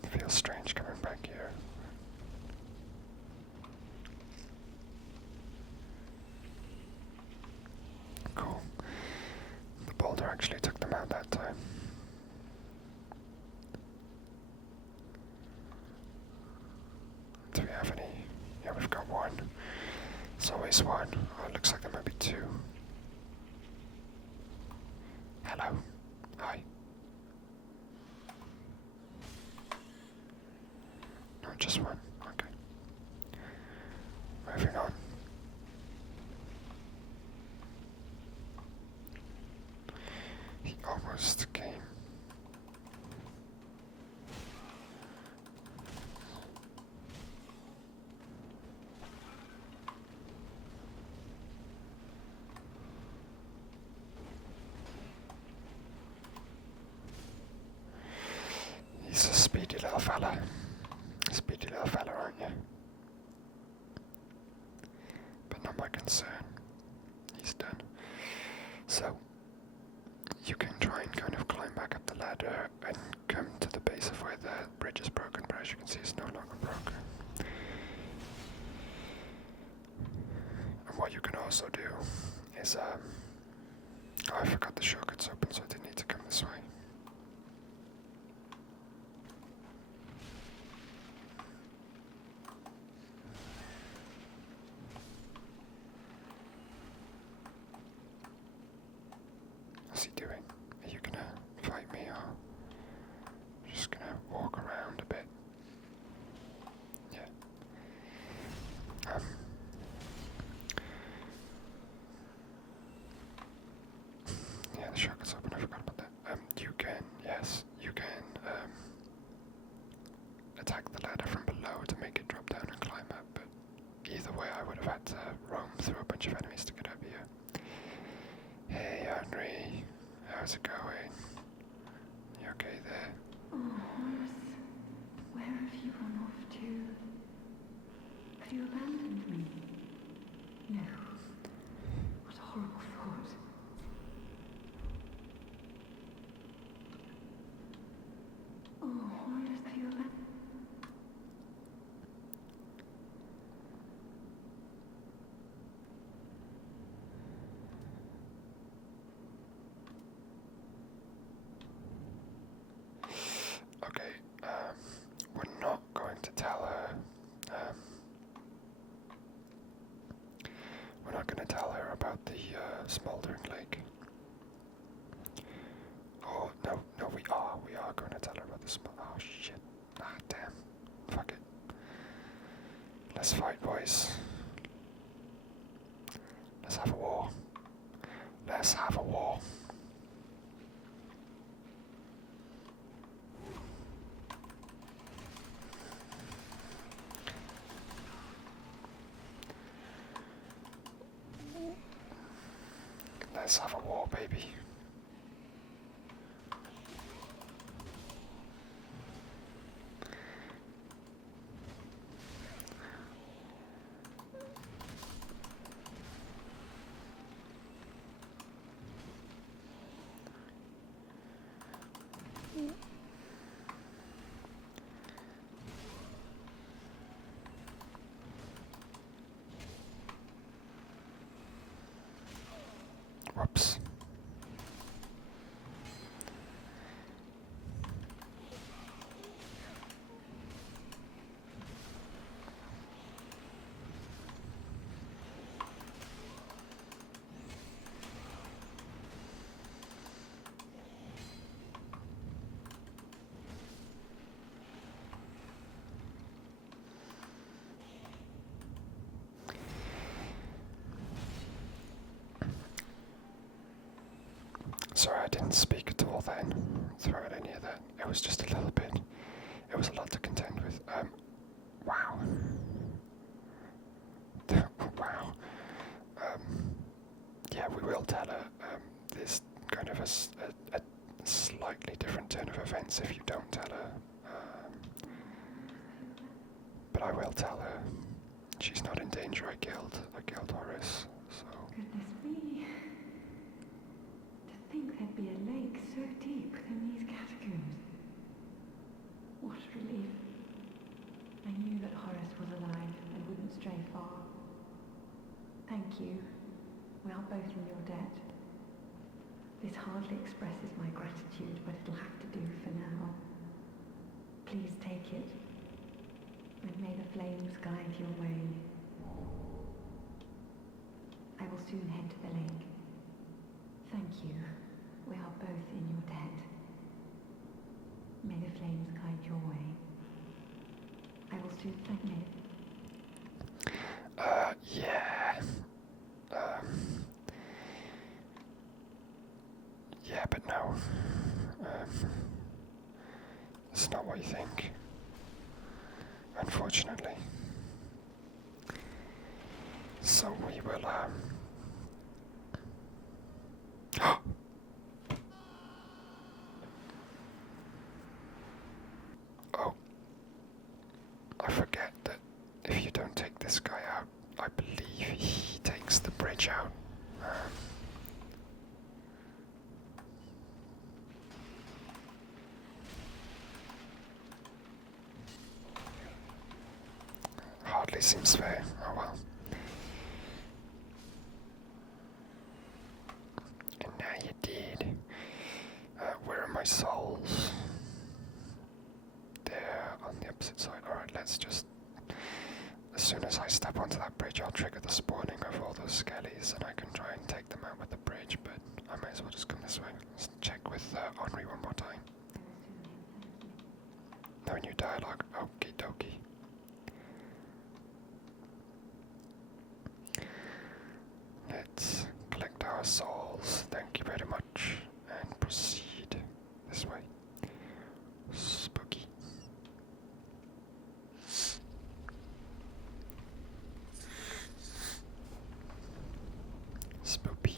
It feels strange coming back here. Cool. The boulder actually took them out that time. Do we have any? Yeah, we've got one. It's always one. Oh, it looks like there might be two. Hello. Hi. No, just one. Okay. Moving on. He almost came. He's a speedy little fella. Speedy little fella, aren't you? But not my concern. He's done. So, you can try and kind of climb back up the ladder and come to the base of where the bridge is broken, but as you can see it's no longer broken. And what you can also do is, oh, I forgot the shortcut's open, so I didn't need to come this way. What's he doing? Are you gonna fight me or just gonna walk around a bit? Yeah. Yeah, the shortcut's open, I forgot about that. You can, yes, you can, attack the ladder from below to make it drop down and climb up, but either way I would have had to roam through a bunch of enemies to get up here. Hey, Henry, how's it going? You okay there? Oh, Horace, where have you run off to? Have you abandoned me? No. What a horrible thought. Oh, Horace, have you abandoned? Okay, we're not going to tell her, we're not going to tell her about the, smoldering lake. Oh, no, we are going to tell her about the oh shit, ah, damn, fuck it. Let's fight, boys. Let's have a war. Let's have a war. Let's have a war, baby. Whoops. Sorry, I didn't speak at all then throughout any of that. It was just a little bit. It was a lot to contend with. Wow. Wow. Yeah, we will tell her. There's kind of a slightly different turn of events if you don't tell her. But I will tell her. She's not in danger. I killed Horus. So. Goodness me. To think there'd be a lake so deep within these catacombs. What a relief. I knew that Horus was alive and wouldn't stray far. Thank you. We are both in your debt. This hardly expresses my gratitude, but it'll have to do for now. Please take it, and may the flames guide your way. I will soon head to the lake. Thank you. We are both in your debt. May the flames guide your way. I will soon thank you. Yeah. Yeah, but no. It's not what you think. Unfortunately. So we will, Oh. I forget that if you don't take this guy out, I believe he takes the bridge out. Hardly seems fair. Oh well. And now you did. Where are my souls? They're on the opposite side. Alright, let's just... As soon as I step onto that bridge, I'll trigger the spawning of all those skellies, and I can try and take them out with the bridge, but I might as well just come this way. Let's check with Henri one more time. No new dialogue. Okie dokie. Let's collect our souls. Thank you very much. And proceed this way. Spooky. Spoopy.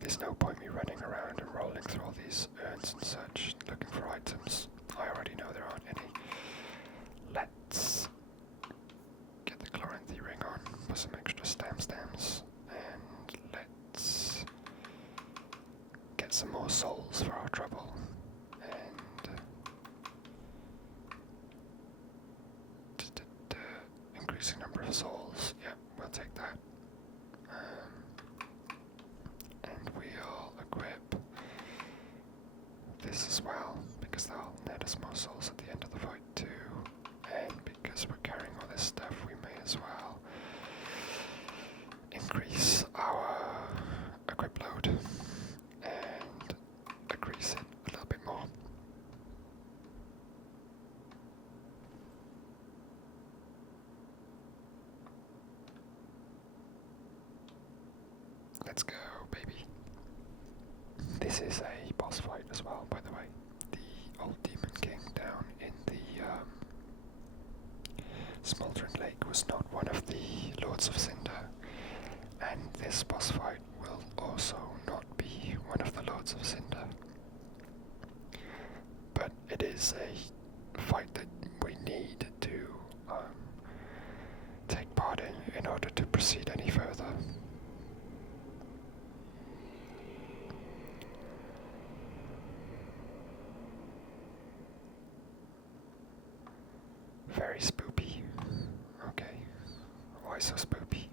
There's no point me running around and rolling through all these urns and such, looking for items. I already know there aren't any. Let's get the Chloranthy ring on, put some extra stems, and let's get some more souls for our trouble. And increasing number of souls. Yeah, we'll take that. And we'll equip this as well, because that'll net us more souls at the end of the fight too. And because we're carrying all this stuff, we may as well increase our equip load and increase it a little bit more. Let's go, baby. This is a boss fight as well, by the way. The old Demon King down in the Smoldering Lake was not one of the Lords of Cinder, and this boss fight will also not be one of the Lords of Cinder. But it is a fight that we need to take part in order to proceed any further. Very spoopy. Okay. Why so spoopy?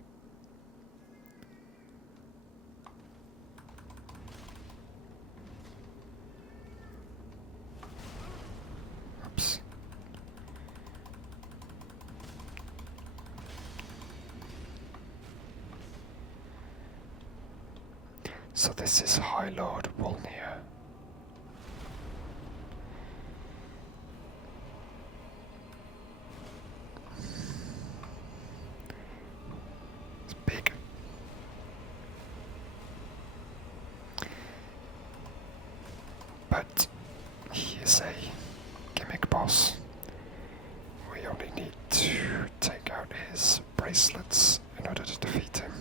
Oops. So this is High Lord Wolnir. It's big. But he is a gimmick boss. We only need to take out his bracelets in order to defeat him.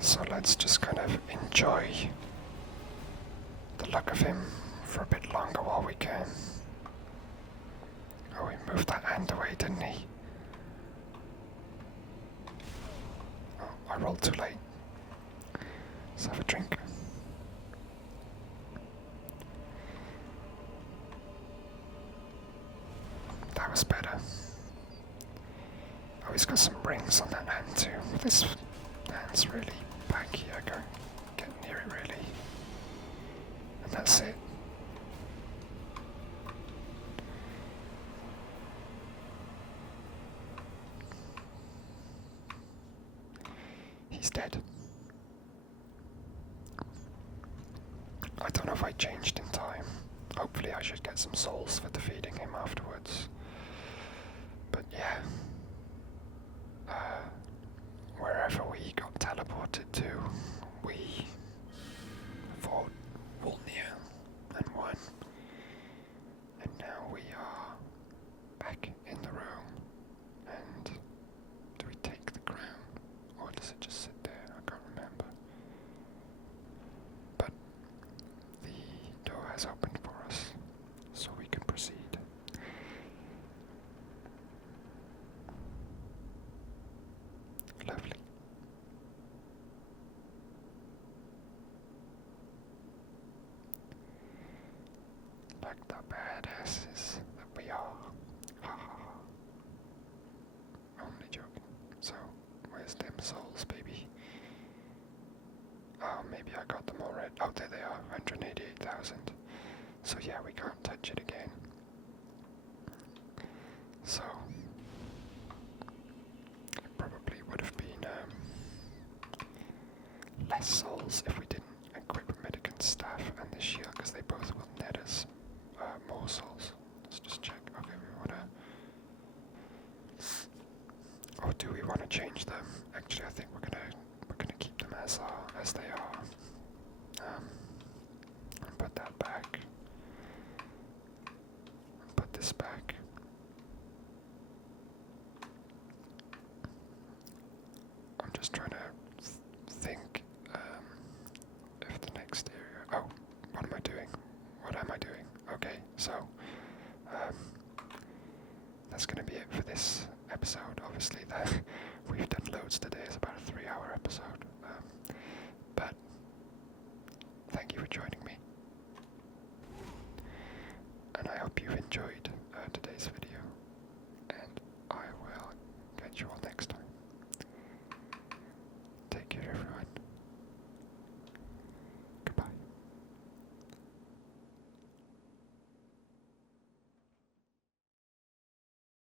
So let's just kind of enjoy the luck of him for a bit longer while we can. Oh, he moved that hand away, didn't he? Oh, I rolled too late. Let's have a drink. That was better. Oh, he's got some rings on that hand too. This hand's really back here. Go get near it really. And that's it. He's dead. I don't know if I changed in time. Hopefully I should get some souls for defeating him afterwards. But yeah. Wherever we got teleported to, we fought Wolnir and won. And now we are back in the room. And do we take the crown? Or does it just sit there? I can't remember. But the door has opened for us, so we can proceed. Lovely. Like the badasses that we are. Ha ha ha. Only joking. So, where's them souls, baby? Oh, maybe I got them already. Oh, there they are, 188,000. So yeah, we can't touch it again. So, it probably would have been less souls if we didn't equip Medicant's staff and the shield, because they both will net us more souls. Let's just check. Okay, we wanna... Or do we want to change them? Actually, I think we're gonna keep them as they are. And put that back. And put this back. I'm just trying to think if the next area... Oh, what am I doing? What am I doing? Okay, so that's going to be it for this episode. Obviously, that we've done loads today. It's about a 3-hour episode. But